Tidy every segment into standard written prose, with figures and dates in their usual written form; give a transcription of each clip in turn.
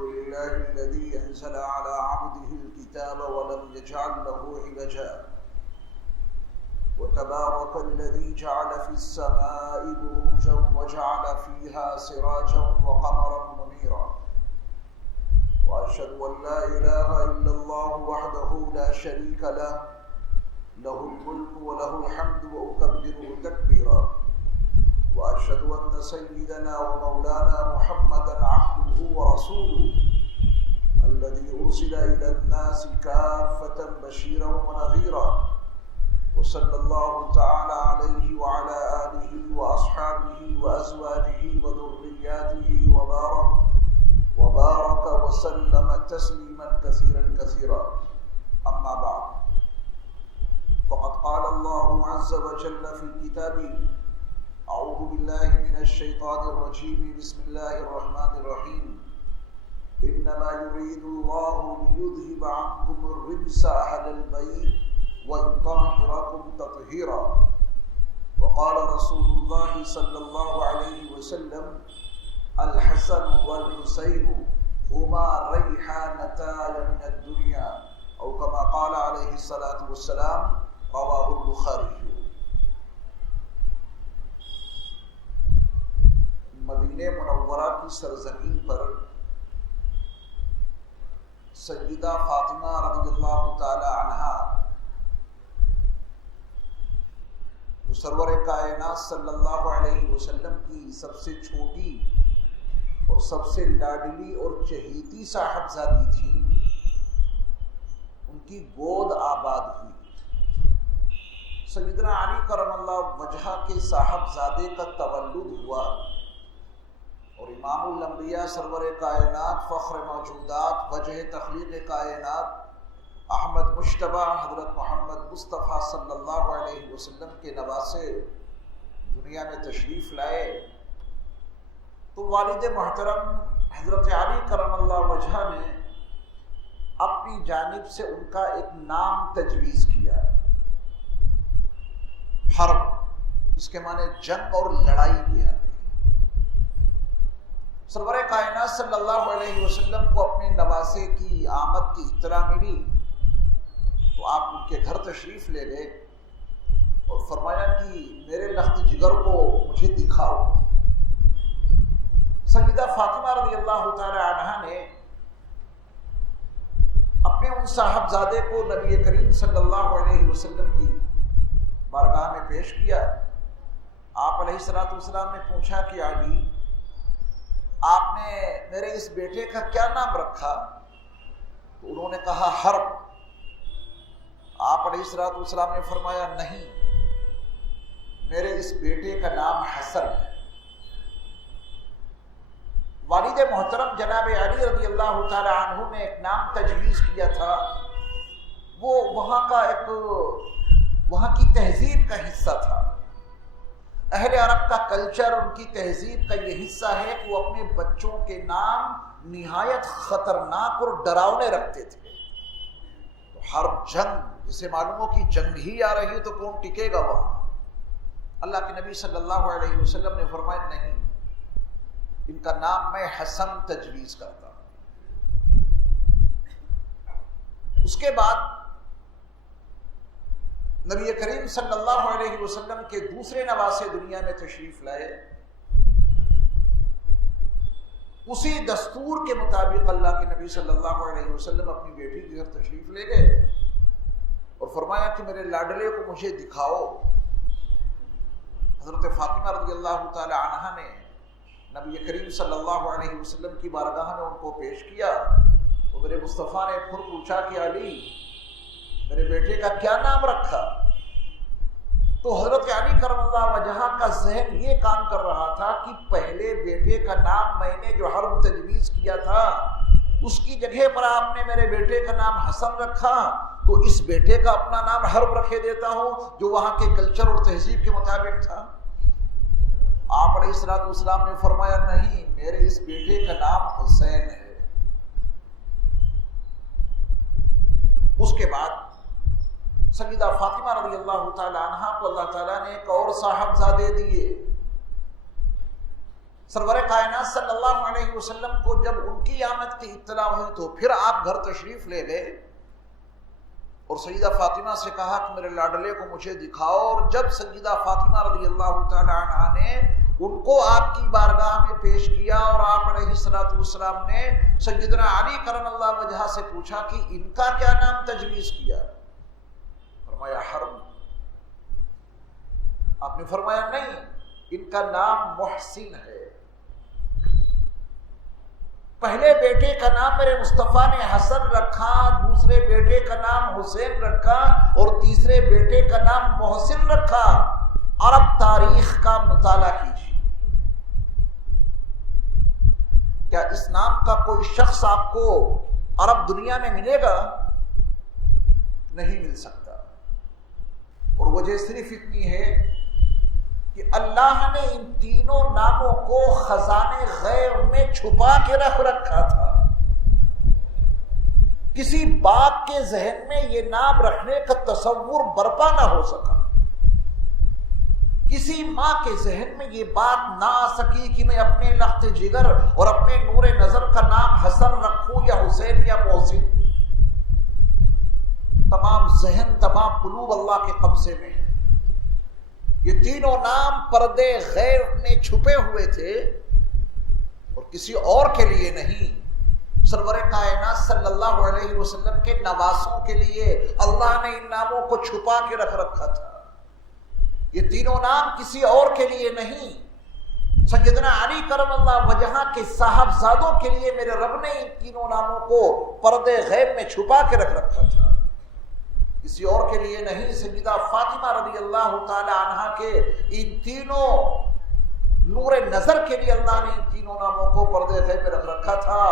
لله الذي أنزل على عبده الكتاب ولم يجعل له عوجا وتبارك الذي جعل في السماء بروجا وجعل فيها سراجا وقمرا منيرا وأشهد أن لا إله إلا الله وحده لا شريك له له الملك وله الحمد وأكبره تكبيرا وأشهد أن سيدنا ومولانا محمدا عبده ورسوله الذي أرسل إلى الناس كافة بشيرا ونذيرا وصلى الله تعالى عليه وعلى آله وأصحابه وأزواجه وذرياته وبارك وسلم تسليما كثيرا كثيرا. أما بعد، فقد قال الله عز وجل في كتابه: أعوذ بالله من الشيطان الرجيم، بسم الله الرحمن الرحيم. إنما يريد الله ليذهب عنكم الرجس أهل البيت ويطهركم تطهيرا. وقال رسول الله صلى الله عليه وسلم: الحسن والحسين هما ريحانتان من الدنيا، أو كما قال عليه الصلاة والسلام. رواه البخاری. مدینہ منورہ کی سرزمین پر سیدہ فاطمہ رضی اللہ تعالی عنہا، جو سرور کائنات صلی اللہ علیہ وسلم کی سب سے چھوٹی اور سب سے لاڈلی اور چہیتی صاحبزادی تھی، ان کی گود آباد ہوئی. سیدنا علی کرم اللہ وجہہ کے صاحبزادے کا تولد ہوا اور امام الانبیاء سرور کائنات فخر موجودات وجہ تخلیق کائنات احمد مشتبہ حضرت محمد مصطفیٰ صلی اللہ علیہ وسلم کے نواسے دنیا میں تشریف لائے تو والد محترم حضرت علی کرم اللہ وجہہ نے اپنی جانب سے ان کا ایک نام تجویز کیا، حرب، اس کے معنی جنگ اور لڑائی کے آتے ہیں. سرور کائنات صلی اللہ علیہ وسلم کو اپنے نواسے کی آمد کی اطلاع ملی تو آپ ان کے گھر تشریف لے گئے اور فرمایا کہ میرے لخت جگر کو مجھے دکھاؤ. سیدہ فاطمہ رضی اللہ تعالی عنہا نے اپنے ان صاحبزادے کو نبی کریم صلی اللہ علیہ وسلم کی بارگاہ میں پیش کیا. آپ علیہ الصلوۃ والسلام نے پوچھا کہ علی، آپ نے میرے اس بیٹے کا کیا نام رکھا؟ تو انہوں نے کہا حرب. آپ علیہ الصلوۃ والسلام نے فرمایا نہیں، میرے اس بیٹے کا نام حسن ہے. والد محترم جناب علی رضی اللہ تعالی عنہ نے ایک نام تجویز کیا تھا، وہ وہاں کی تہذیب کا حصہ تھا. اہل عرب کا کلچر، ان کی تہذیب کا یہ حصہ ہے کہ وہ اپنے بچوں کے نام نہایت خطرناک اور ڈراؤنے رکھتے تھے. تو حرب، جنگ، جسے معلوم ہو کہ جنگ ہی آ رہی ہے تو کون ٹکے گا وہاں؟ اللہ کے نبی صلی اللہ علیہ وسلم نے فرمایا نہیں، ان کا نام میں حسن تجویز کرتا ہوں. اس کے بعد نبی کریم صلی اللہ علیہ وسلم کے دوسرے نواسے دنیا میں تشریف لائے. اسی دستور کے مطابق اللہ کے نبی صلی اللہ علیہ وسلم اپنی بیٹی کے گھر تشریف لے گئے اور فرمایا کہ میرے لاڈلے کو مجھے دکھاؤ. حضرت فاطمہ رضی اللہ تعالی عنہا نے نبی کریم صلی اللہ علیہ وسلم کی بارگاہ میں ان کو پیش کیا تو میرے مصطفیٰ نے پھر پوچھا کہ علی، میرے بیٹے کا کیا نام رکھا؟ تو حضرت علی کرم اللہ وجہہ کا ذہن یہ کام کر رہا تھا کہ پہلے بیٹے کا نام میں نے جو حرب تجویز کیا تھا اس کی جگہ پر آپ نے میرے بیٹے کا نام حسن رکھا، تو اس بیٹے کا اپنا نام حرب رکھے دیتا ہوں جو وہاں کے کلچر اور تہذیب کے مطابق تھا. آپ علیہ الصلوۃ والسلام نے فرمایا نہیں، میرے اس بیٹے کا نام حسین ہے. اس کے بعد سیدہ فاطمہ رضی اللہ تعالی عنہا کو اللہ تعالیٰ نے ایک اور صاحبزادے دیے. سرور کائنات صلی اللہ علیہ وسلم کو جب ان کی آمد کی اطلاع ہوئی تو پھر آپ گھر تشریف لے گئے اور سیدہ فاطمہ سے کہا کہ میرے لاڈلے کو مجھے دکھاؤ، اور جب سیدہ فاطمہ رضی اللہ تعالی عنہا نے ان کو آپ کی بارگاہ میں پیش کیا اور آپ علیہ السلام نے سیدنا علی کرم اللہ وجہہ سے پوچھا کہ ان کا کیا نام تجویز کیا؟ فرمایا حرم۔ آپ نے فرمایا نہیں، ان کا نام محسن ہے۔ پہلے بیٹے کا نام میرے مصطفیٰ نے حسن رکھا، دوسرے بیٹے کا نام حسین رکھا اور تیسرے بیٹے کا نام محسن رکھا۔ عرب تاریخ کا مطالعہ کیجیے، کیا اس نام کا کوئی شخص آپ کو عرب دنیا میں ملے گا؟ نہیں مل سکتا۔ اور وجہ صرف اتنی ہے کہ اللہ نے ان تینوں ناموں کو خزانے غیب میں چھپا کے رکھ رکھا تھا۔ کسی باپ کے ذہن میں یہ نام رکھنے کا تصور برپا نہ ہو سکا، کسی ماں کے ذہن میں یہ بات نہ آ سکی کہ میں اپنے لخت جگر اور اپنے نور نظر کا نام حسن رکھوں یا حسین یا محسن۔ تمام ذہن، تمام قلوب اللہ کے قبضے میں ہے۔ یہ تینوں نام پردے غیب میں چھپے ہوئے تھے اور کسی اور کے لیے نہیں، سرور کائنات صلی اللہ علیہ وسلم کے نواسوں کے لیے اللہ نے ان ناموں کو چھپا کے رکھ رکھا تھا۔ یہ تینوں نام کسی اور کے لیے نہیں، سیدنا علی کرم اللہ وجہہ کے صاحبزادوں کے لیے میرے رب نے ان تینوں ناموں کو پردے غیب میں چھپا کے رکھ رکھا تھا، کسی اور کے لیے نہیں۔ سیدہ فاطمہ رضی اللہ تعالی عنہا کے ان تینوں نور نظر کے لیے اللہ نے ان تینوں ناموں کو پردے غیب میں رکھ رکھا تھا۔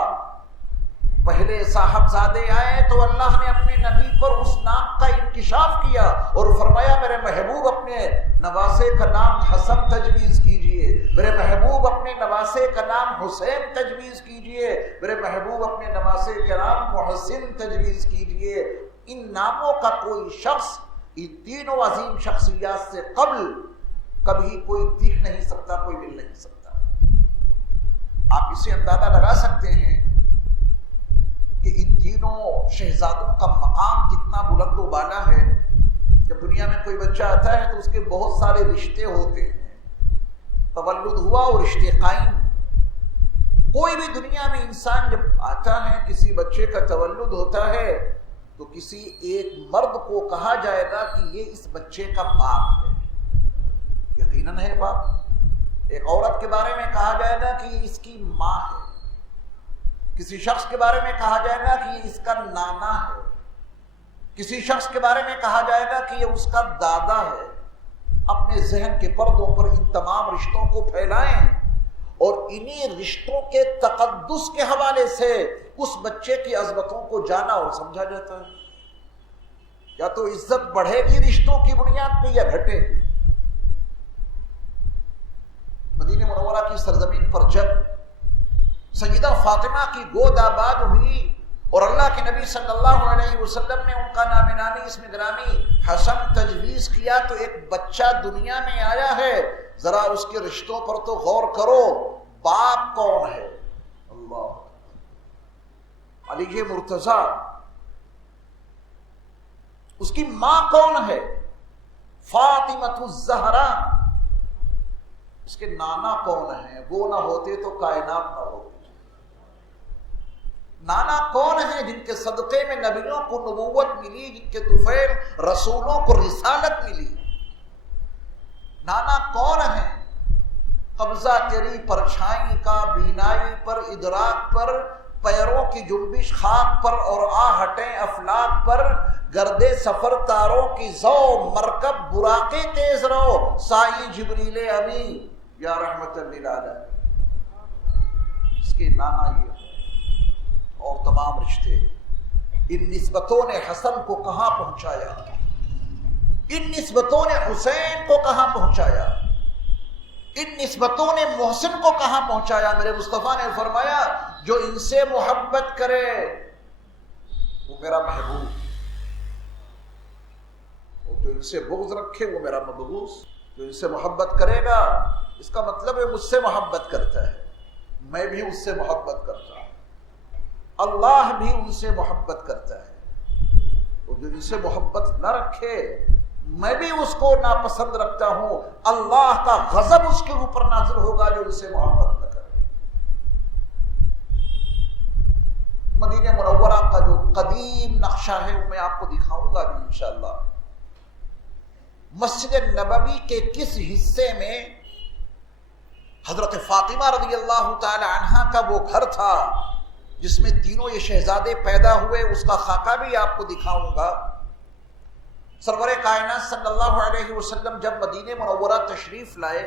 پہلے صاحبزادے آئے تو اللہ نے اپنے نبی پر اس نام کا انکشاف کیا اور فرمایا میرے محبوب اپنے نواسے کا نام حسن تجویز کیجئے، میرے محبوب اپنے نواسے کا نام حسین تجویز کیجئے، میرے محبوب اپنے نواسے کا نام محسن تجویز کیجئے۔ ان ناموں کا کوئی شخص ان تینوں عظیم شخصیات سے قبل کبھی کوئی دیکھ نہیں سکتا، کوئی مل نہیں سکتا۔ آپ اسے اندازہ لگا سکتے ہیں کہ ان تینوں شہزادوں کا مقام کتنا بلند و بالا ہے۔ جب دنیا میں کوئی بچہ آتا ہے تو اس کے بہت سارے رشتے ہوتے ہیں، تولد ہوا اور رشتے قائم۔ کوئی بھی دنیا میں انسان جب آتا ہے، کسی بچے کا تولد ہوتا ہے تو کسی ایک مرد کو کہا جائے گا کہ یہ اس بچے کا باپ ہے، یقیناً ہے باپ۔ ایک عورت کے بارے میں کہا جائے گا کہ یہ اس کی ماں ہے، کسی شخص کے بارے میں کہا جائے گا کہ یہ اس کا نانا ہے، کسی شخص کے بارے میں کہا جائے گا کہ یہ اس کا دادا ہے۔ اپنے ذہن کے پردوں پر ان تمام رشتوں کو پھیلائیں اور انہی رشتوں کے تقدس کے حوالے سے اس بچے کی عظمتوں کو جانا اور سمجھا جاتا ہے۔ یا تو عزت بڑھے گی رشتوں کی بنیاد پہ یا گھٹے گی۔ مدینہ منورہ کی سرزمین پر جب سیدہ فاطمہ کی گود آباد ہوئی اور اللہ کے نبی صلی اللہ علیہ وسلم نے ان کا نام نامی اسم گرامی حسن تجویز کیا تو ایک بچہ دنیا میں آیا ہے، ذرا اس کے رشتوں پر تو غور کرو۔ باپ کون ہے؟ اللہ، علی مرتضیٰ۔ اس کی ماں کون ہے؟ فاطمۃ الزہرا۔ اس کے نانا کون ہیں؟ وہ نہ ہوتے تو کائنات نہ ہوتی۔ نانا کون ہیں جن کے صدقے میں نبیوں کو نبوت ملی، جن کے طفیل رسولوں کو رسالت ملی؟ نانا کون ہیں؟ قبضہ تیری پرچھائی کا بینائی پر، ادراک پر، پیروں کی جنبش خاک پر اور آہٹیں افلاک پر، گرد سفر تاروں کی زو مرکب براقے تیز رو، سائی جبریل امی یا رحمت للعالمین۔ اس کے نانا یہ اور تمام رشتے۔ ان نسبتوں نے حسن کو کہاں پہنچایا؟ ان نسبتوں نے حسین کو کہاں پہنچایا؟ ان نسبتوں نے محسن کو کہاں پہنچایا؟ میرے مصطفیٰ نے فرمایا جو ان سے محبت کرے وہ میرا محبوب، اور جو ان سے بغض رکھے وہ میرا مبغوض۔ جو ان سے محبت کرے گا اس کا مطلب ہے مجھ سے محبت کرتا ہے، میں بھی اس سے محبت کرتا ہوں، اللہ بھی ان سے محبت کرتا ہے، اور جو ان سے محبت نہ رکھے میں بھی اس کو ناپسند رکھتا ہوں، اللہ کا غضب اس کے اوپر نازل ہوگا جو ان سے محبت نہ کرے۔ مدینہ منورہ کا جو قدیم نقشہ ہے وہ میں آپ کو دکھاؤں گا بھی انشاءاللہ۔ مسجد نبوی کے کس حصے میں حضرت فاطمہ رضی اللہ تعالی عنہا کا وہ گھر تھا جس میں تینوں یہ شہزادے پیدا ہوئے، اس کا خاکہ بھی آپ کو دکھاؤں گا۔ سرور کائنات صلی اللہ علیہ وسلم جب مدینہ منورہ تشریف لائے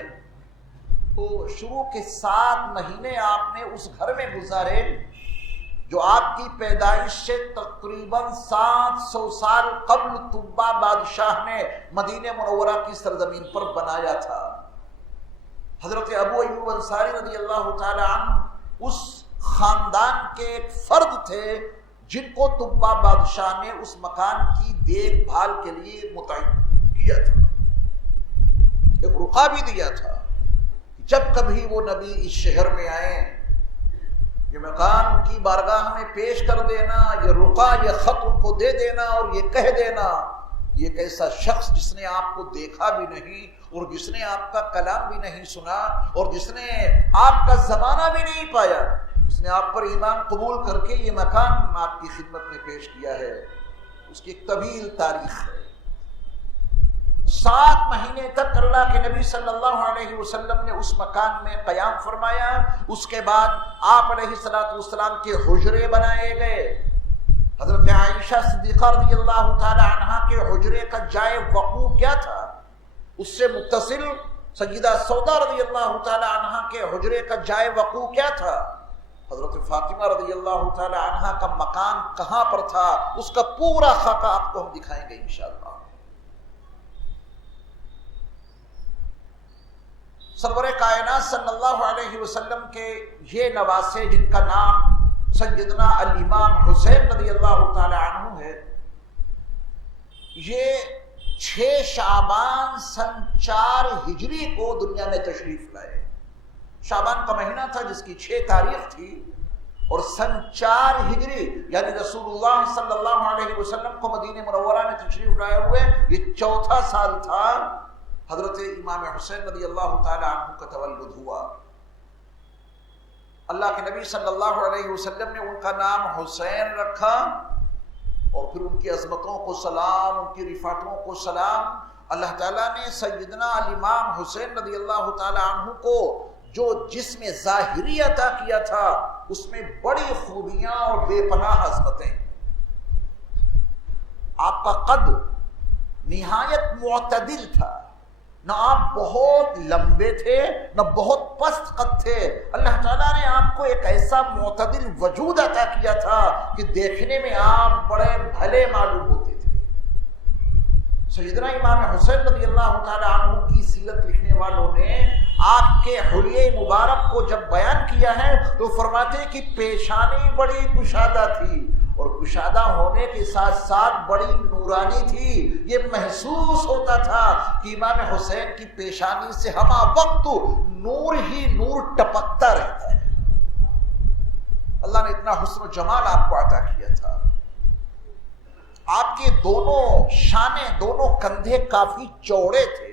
تو شروع کے 7 مہینے آپ نے اس گھر میں گزارے جو آپ کی پیدائش سے تقریباً 700 سال قبل طبہ بادشاہ نے مدینہ منورہ کی سرزمین پر بنایا تھا۔ حضرت ابو ایوب انصاری رضی اللہ تعالی عنہ اس خاندان کے ایک فرد تھے جن کو طبہ بادشاہ نے اس مکان کی دیکھ بھال کے لیے متعین کیا تھا، ایک رقعہ بھی دیا تھا، جب کبھی وہ نبی اس شہر میں آئیں یہ مکان ان کی بارگاہ میں پیش کر دینا، یہ رقعہ یہ خط ان کو دے دینا اور یہ کہہ دینا یہ ایک ایسا شخص جس نے آپ کو دیکھا بھی نہیں اور جس نے آپ کا کلام بھی نہیں سنا اور جس نے آپ کا زمانہ بھی نہیں پایا، اس نے آپ پر ایمان قبول کر کے یہ مکان آپ کی خدمت میں پیش کیا ہے، اس کی ایک طویل تاریخ ہے۔ 7 مہینے تک اللہ کے نبی صلی اللہ علیہ وسلم نے اس مکان میں قیام فرمایا۔ اس کے بعد آپ علیہ السلام کے حجرے بنائے گئے۔ حضرت عائشہ صدیقہ رضی اللہ تعالی عنہا کے حجرے کا جائے وقوع کیا تھا، اس سے متصل سیدہ سودا رضی اللہ تعالی عنہا کے حجرے کا جائے وقوع کیا تھا، حضرت فاطمہ رضی اللہ تعالی عنہا کا مکان کہاں پر تھا، اس کا پورا خاکہ آپ کو ہم دکھائیں گے انشاءاللہ۔ سرور کائنات صلی اللہ علیہ وسلم کے یہ نواسے جن کا نام سیدنا الامام حسین رضی اللہ تعالی عنہ ہے، یہ 6 شعبان سن 4 ہجری کو دنیا میں تشریف لائے۔ شعبان کا مہینہ تھا جس کی 6 تاریخ تھی، اور سن 4 ہجری یعنی رسول اللہ صلی اللہ علیہ وسلم کو مدینہ منورہ میں تشریف لائے ہوئے یہ 4تھا سال تھا حضرت امام حسین رضی اللہ تعالی عنہ کا تولد ہوا۔ اللہ کے نبی صلی اللہ علیہ وسلم نے ان کا نام حسین رکھا اور پھر ان کی عظمتوں کو سلام، ان کی رفعتوں کو سلام۔ اللہ تعالیٰ نے سیدنا الامام حسین رضی اللہ تعالی عنہ کو جو جسم ظاہری عطا کیا تھا اس میں بڑی خوبیاں اور بے پناہ عظمتیں۔ آپ کا قد نہایت معتدل تھا، نہ آپ بہت لمبے تھے نہ بہت پست قد تھے، اللہ تعالیٰ نے آپ کو ایک ایسا معتدل وجود عطا کیا تھا کہ دیکھنے میں آپ بڑے بھلے معلوم ہوتے تھے۔ سیدنا امام حسین رضی اللہ تعالی عنہ کی سیرت لکھنے والوں نے آپ کے حلیے مبارک کو جب بیان کیا ہے تو فرماتے ہیں کہ پیشانی بڑی کشادہ تھی اور کشادہ ہونے کے ساتھ ساتھ بڑی نورانی تھی۔ یہ محسوس ہوتا تھا کہ امام حسین کی پیشانی سے ہمہ وقت نور ہی نور ٹپکتا رہتا ہے۔ اللہ نے اتنا حسن و جمال آپ کو عطا کیا تھا۔ آپ کے دونوں شانے، دونوں کندھے کافی چوڑے تھے۔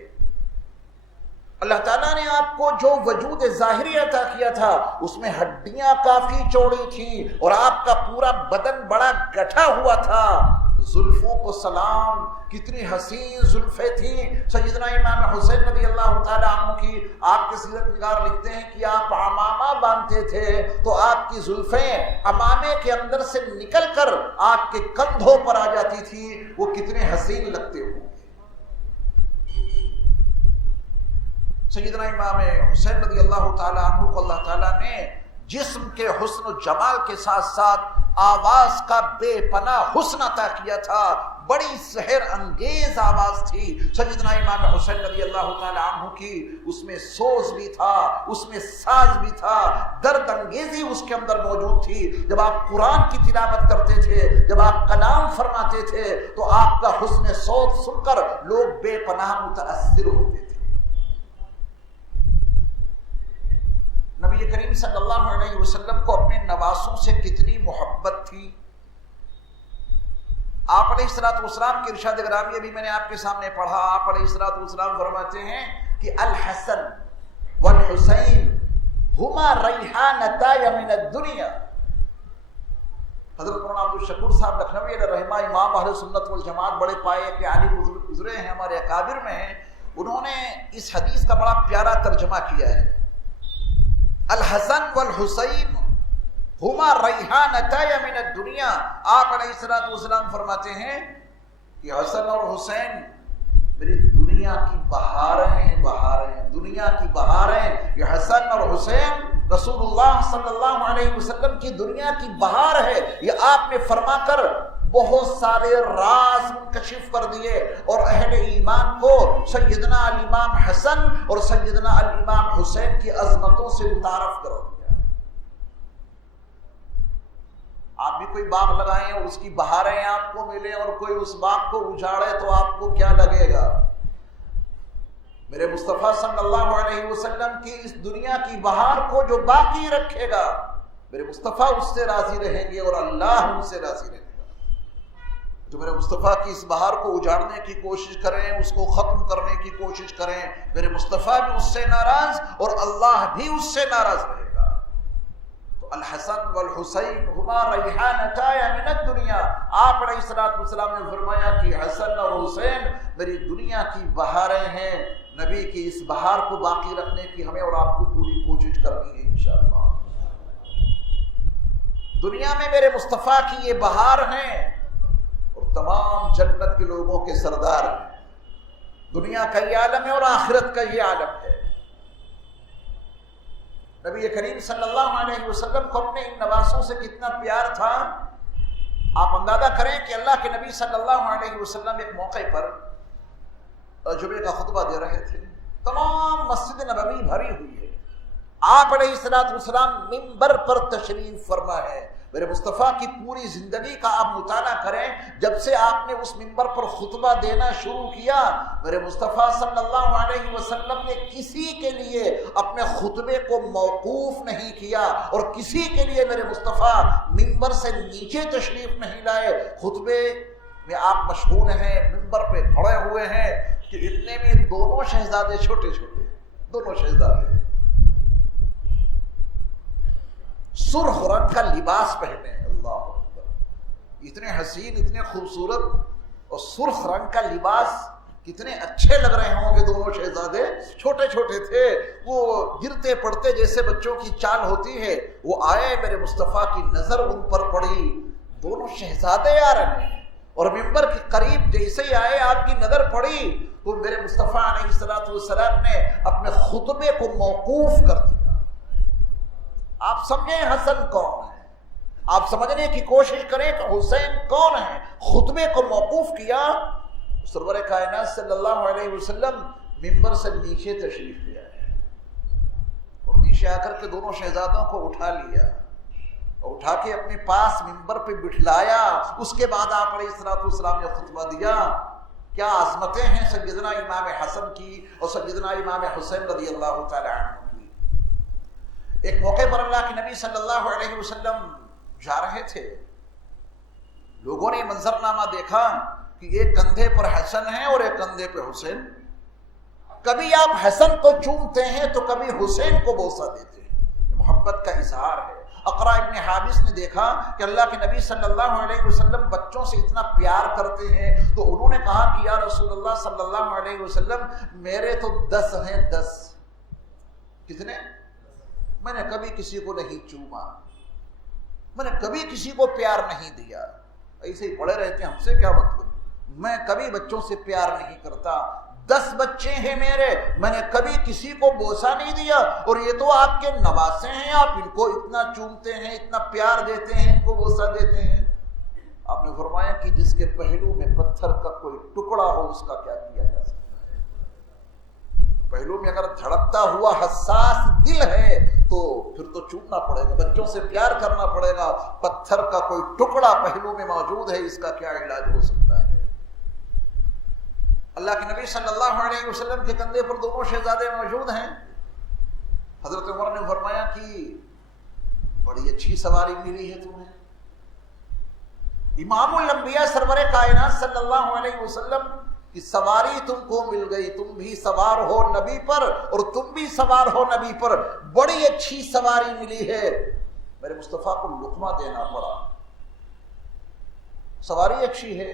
اللہ تعالیٰ نے آپ کو جو وجود ظاہری عطا کیا تھا اس میں ہڈیاں کافی چوڑی تھیں اور آپ کا پورا بدن بڑا گٹھا ہوا تھا۔ زلفوں کو سلام، کتنی حسین زلفیں تھیں سیدنا امام حسین رضی اللہ تعالیٰ عنہ کی۔ آپ کے سیرت نگار لکھتے ہیں کہ آپ عمامہ باندھتے تھے تو آپ کی زلفیں عمامے کے اندر سے نکل کر آپ کے کندھوں پر آ جاتی تھی، وہ کتنے حسین لگتے ہوں۔ سیدنا امام حسین رضی اللہ تعالیٰ عنہ کو اللہ تعالیٰ نے جسم کے حسن و جمال کے ساتھ ساتھ آواز کا بے پناہ حسن عطا کیا تھا۔ بڑی سحر انگیز آواز تھی سیدنا امام حسین رضی اللہ تعالیٰ عنہ کی۔ اس میں سوز بھی تھا، اس میں ساز بھی تھا، درد انگیزی اس کے اندر موجود تھی۔ جب آپ قرآن کی تلاوت کرتے تھے، جب آپ کلام فرماتے تھے تو آپ کا حسن صوت سن کر لوگ بے پناہ متاثر ہوتے تھے۔ نبی نبی کریم صلی اللہ علیہ وسلم کو اپنے نواسوں سے کتنی محبت تھی. آپ علیہ الصلوۃ والسلام کے ارشاد گرامی ابھی میں نے آپ کے سامنے پڑھا. آپ علیہ الصلوۃ والسلام فرماتے ہیں کہ الحسن والحسین ہما ریحانتای من الدنیا. حضرت مولانا عبد الشکور صاحب لکھنوی علیہ رحمہ امام اہل سنت والجماعت بڑے پائے کے عالم گزرے ہیں، ہمارے اکابر میں ہیں. انہوں نے اس حدیث کا بڑا پیارا ترجمہ کیا ہے. الحسن والحسین ہما ریحانتای من الدنیا. آپ علیہ الصلوۃ والسلام فرماتے ہیں کہ حسن اور حسین میری دنیا کی بہاریں ہیں، بہاریں، دنیا کی بہاریں. یہ حسن اور حسین رسول اللہ صلی اللہ علیہ وسلم کی دنیا کی بہار ہے. یہ آپ نے فرما کر بہت سارے راز منکشف کر دیے اور اہل ایمان کو سیدنا الامام حسن اور سیدنا الامام حسین کی عظمتوں سے متعارف کرو دیا. آپ بھی کوئی باغ لگائیں اور اس کی بہاریں آپ کو ملیں اور کوئی اس باغ کو اجاڑے تو آپ کو کیا لگے گا؟ میرے مصطفیٰ صلی اللہ علیہ وسلم کی اس دنیا کی بہار کو جو باقی رکھے گا میرے مصطفیٰ اس سے راضی رہیں گے اور اللہ ان سے راضی رہے گا. جو میرے مصطفیٰ کی اس بہار کو اجاڑنے کی کوشش کریں، اس کو ختم کرنے کی کوشش کریں، میرے مصطفیٰ بھی اس سے ناراض اور اللہ بھی اس سے ناراض رہے گا. تو الحسن والحسین ہما ریحانتای من الدنیا. آپ علیہ الصلوۃ والسلام نے فرمایا کہ حسن اور حسین میری دنیا کی بہاریں ہیں. نبی کی اس بہار کو باقی رکھنے کی ہمیں اور آپ کو پوری کوشش کرنی ہے انشاءاللہ. دنیا میں میرے مصطفیٰ کی یہ بہار ہیں اور تمام جنت کے لوگوں کے سردار ہیں. دنیا کا یہ عالم ہے اور آخرت کا یہ عالم ہے. نبی کریم صلی اللہ علیہ وسلم کو اپنے ان نواسوں سے کتنا پیار تھا. آپ اندازہ کریں کہ اللہ کے نبی صلی اللہ علیہ وسلم ایک موقع پر جمعے کا خطبہ دے رہے تھے. تمام مسجد نبوی بھری ہوئی ہے. آپ علیہ الصلوۃ والسلام منبر پر تشریف فرما ہے. میرے مصطفیٰ کی پوری زندگی کا آپ مطالعہ کریں. جب سے آپ نے اس منبر پر خطبہ دینا شروع کیا میرے مصطفیٰ صلی اللہ علیہ وسلم نے کسی کے لیے اپنے خطبے کو موقوف نہیں کیا اور کسی کے لیے میرے مصطفیٰ منبر سے نیچے تشریف نہیں لائے. خطبے میں آپ مشغول ہیں، منبر پہ کھڑے ہوئے ہیں کہ اتنے میں دونوں شہزادے چھوٹے چھوٹے، دونوں شہزادے سرخ رنگ کا لباس پہنے. اللہ اکبر، اتنے حسین، اتنے خوبصورت اور سرخ رنگ کا لباس، کتنے اچھے لگ رہے ہوں گے. دونوں شہزادے چھوٹے چھوٹے تھے، وہ گرتے پڑتے جیسے بچوں کی چال ہوتی ہے. وہ آئے، میرے مصطفیٰ کی نظر ان پر پڑی. دونوں شہزادے آ رہے ہیں اور منبر کے قریب جیسے ہی آئے آپ کی نظر پڑی تو میرے مصطفیٰ علیہ الصلوۃ والسلام نے اپنے خطبے کو موقوف کر دیا. آپ سمجھیں حسن کون ہے، آپ سمجھنے کی کوشش کریں کہ حسین کون ہے. خطبے کو موقوف کیا. سرور کائنات صلی اللہ علیہ وسلم منبر سے نیچے تشریف لے آئے اور نیچے آ کر کے دونوں شہزادوں کو اٹھا لیا اور اٹھا کے اپنے پاس منبر پہ بٹھلایا. اس کے بعد آپ علیہ الصلوۃ والسلام نے خطبہ دیا. کیا عظمتیں ہیں سیدنا امام حسن کی اور سیدنا امام حسین رضی اللہ تعالی عنہ کی. ایک موقع پر اللہ کے نبی صلی اللہ علیہ وسلم جا رہے تھے. لوگوں نے منظرنامہ دیکھا کہ ایک کندھے پر حسن ہے اور ایک کندھے پہ حسین. کبھی آپ حسن کو چومتے ہیں تو کبھی حسین کو بوسہ دیتے ہیں. محبت کا اظہار ہے. اقرا ابن حابس نے دیکھا کہ اللہ کے نبی صلی اللہ علیہ وسلم بچوں سے اتنا پیار کرتے ہیں تو انہوں نے کہا کہ یا رسول اللہ صلی اللہ علیہ وسلم میرے تو 10 ہیں 10. کتنے؟ میں نے کبھی کسی کو نہیں چوما، میں نے کبھی کسی کو پیار نہیں دیا. ایسے ہی پڑے رہتے ہیں، ہم سے کیا مطلب. میں کبھی بچوں سے پیار نہیں کرتا. 10 بچے ہیں میرے، میں نے کبھی کسی کو بوسہ نہیں دیا. اور یہ تو آپ کے نواسے ہیں، آپ ان کو اتنا چومتے ہیں، اتنا پیار دیتے ہیں، ان کو بوسہ دیتے ہیں. آپ نے فرمایا کہ جس کے پہلو میں پتھر کا کوئی ٹکڑا ہو اس کا کیا کیا جا سکتا ہے. پہلو میں اگر دھڑکتا ہوا حساس دل ہے تو پھر تو چومنا پڑے گا، بچوں سے پیار کرنا پڑے گا. پتھر کا کوئی ٹکڑا پہلو میں موجود ہے، اس کا کیا علاج ہو سکتا ہے. اللہ کے نبی صلی اللہ علیہ وسلم کے کندھے پر دونوں شہزادے موجود ہیں. حضرت عمر نے فرمایا کہ بڑی اچھی سواری ملی ہے تمہیں. امام الانبیاء سرور کائنات صلی اللہ علیہ وسلم کی سواری تم کو مل گئی، تم بھی سوار ہو نبی پر اور تم بھی سوار ہو نبی پر، بڑی اچھی سواری ملی ہے. میرے مصطفیٰ کو لقمہ دینا پڑا. سواری اچھی ہے،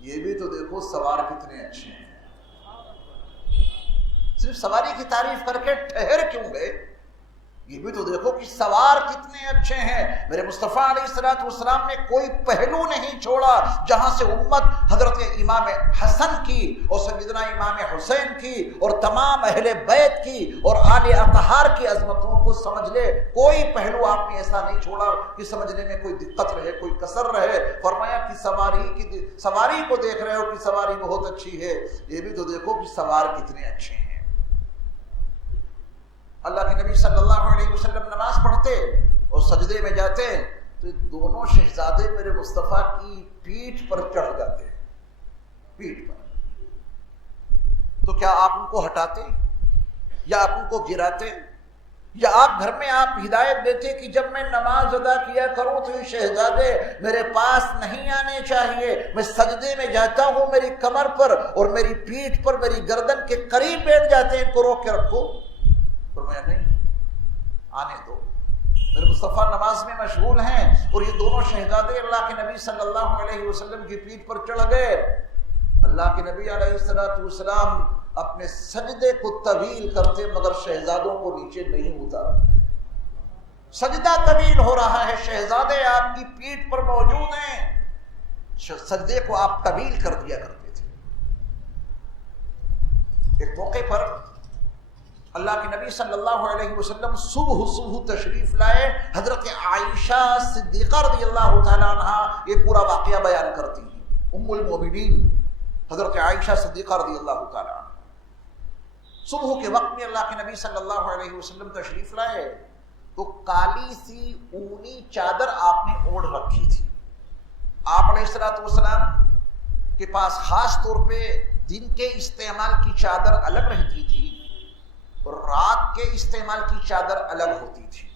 یہ بھی تو دیکھو سوار کتنے اچھے ہیں. صرف سواری کی تعریف کر کے ٹھہر کیوں گئے؟ یہ بھی تو دیکھو کہ سوار کتنے اچھے ہیں. میرے مصطفیٰ علیہ الصلوۃ والسلام نے کوئی پہلو نہیں چھوڑا جہاں سے امت حضرت امام حسن کی اور سیدنا امام حسین کی اور تمام اہل بیت کی اور آل اطہار کی عظمتوں کو سمجھ لے. کوئی پہلو آپ نے ایسا نہیں چھوڑا کہ سمجھنے میں کوئی دقت رہے، کوئی کسر رہے. فرمایا کہ سواری کو دیکھ رہے ہو کہ سواری بہت اچھی ہے، یہ بھی تو دیکھو کہ سوار کتنے اچھے ہیں. اللہ کے نبی صلی اللہ علیہ وسلم نماز پڑھتے اور سجدے میں جاتے تو دونوں شہزادے میرے مصطفیٰ کی پیٹھ پر چڑھ جاتے، پیٹھ پر. تو کیا آپ ان کو ہٹاتے یا آپ ان کو گراتے یا آپ گھر میں آپ ہدایت دیتے کہ جب میں نماز ادا کیا کروں تو یہ شہزادے میرے پاس نہیں آنے چاہیے، میں سجدے میں جاتا ہوں میری کمر پر اور میری پیٹھ پر میری گردن کے قریب بیٹھ جاتے ہیں، ان کو روک کے رکھو. فرمایا نہیں، آنے دو. میرے مصطفیٰ نماز میں مشغول ہیں اور یہ دونوں شہزادے اللہ کے نبی صلی اللہ علیہ وسلم کی پیٹھ پر چڑھ گئے. اللہ کے نبی علیہ السلام اپنے سجدے کو طویل کرتے مگر شہزادوں کو نیچے نہیں اتارتے. سجدہ طویل ہو رہا ہے، شہزادے آپ کی پیٹھ پر موجود ہیں، سجدے کو آپ طویل کر دیا کرتے تھے. ایک موقع پر اللہ کے نبی صلی اللہ علیہ وسلم صبح تشریف لائے. حضرت عائشہ صدیقہ رضی اللہ تعالیٰ عنہ یہ پورا واقعہ بیان کرتی ہیں. ام المومنین حضرت عائشہ صدیقہ رضی اللہ تعالیٰ عنہ صبح کے وقت میں اللہ کے نبی صلی اللہ علیہ وسلم تشریف لائے تو کالی سی اونی چادر آپ نے اوڑھ رکھی تھی. آپ علیہ الصلوۃ والسلام کے پاس خاص طور پہ دن کے استعمال کی چادر الگ رہتی تھی اور رات کے استعمال کی چادر الگ ہوتی تھی.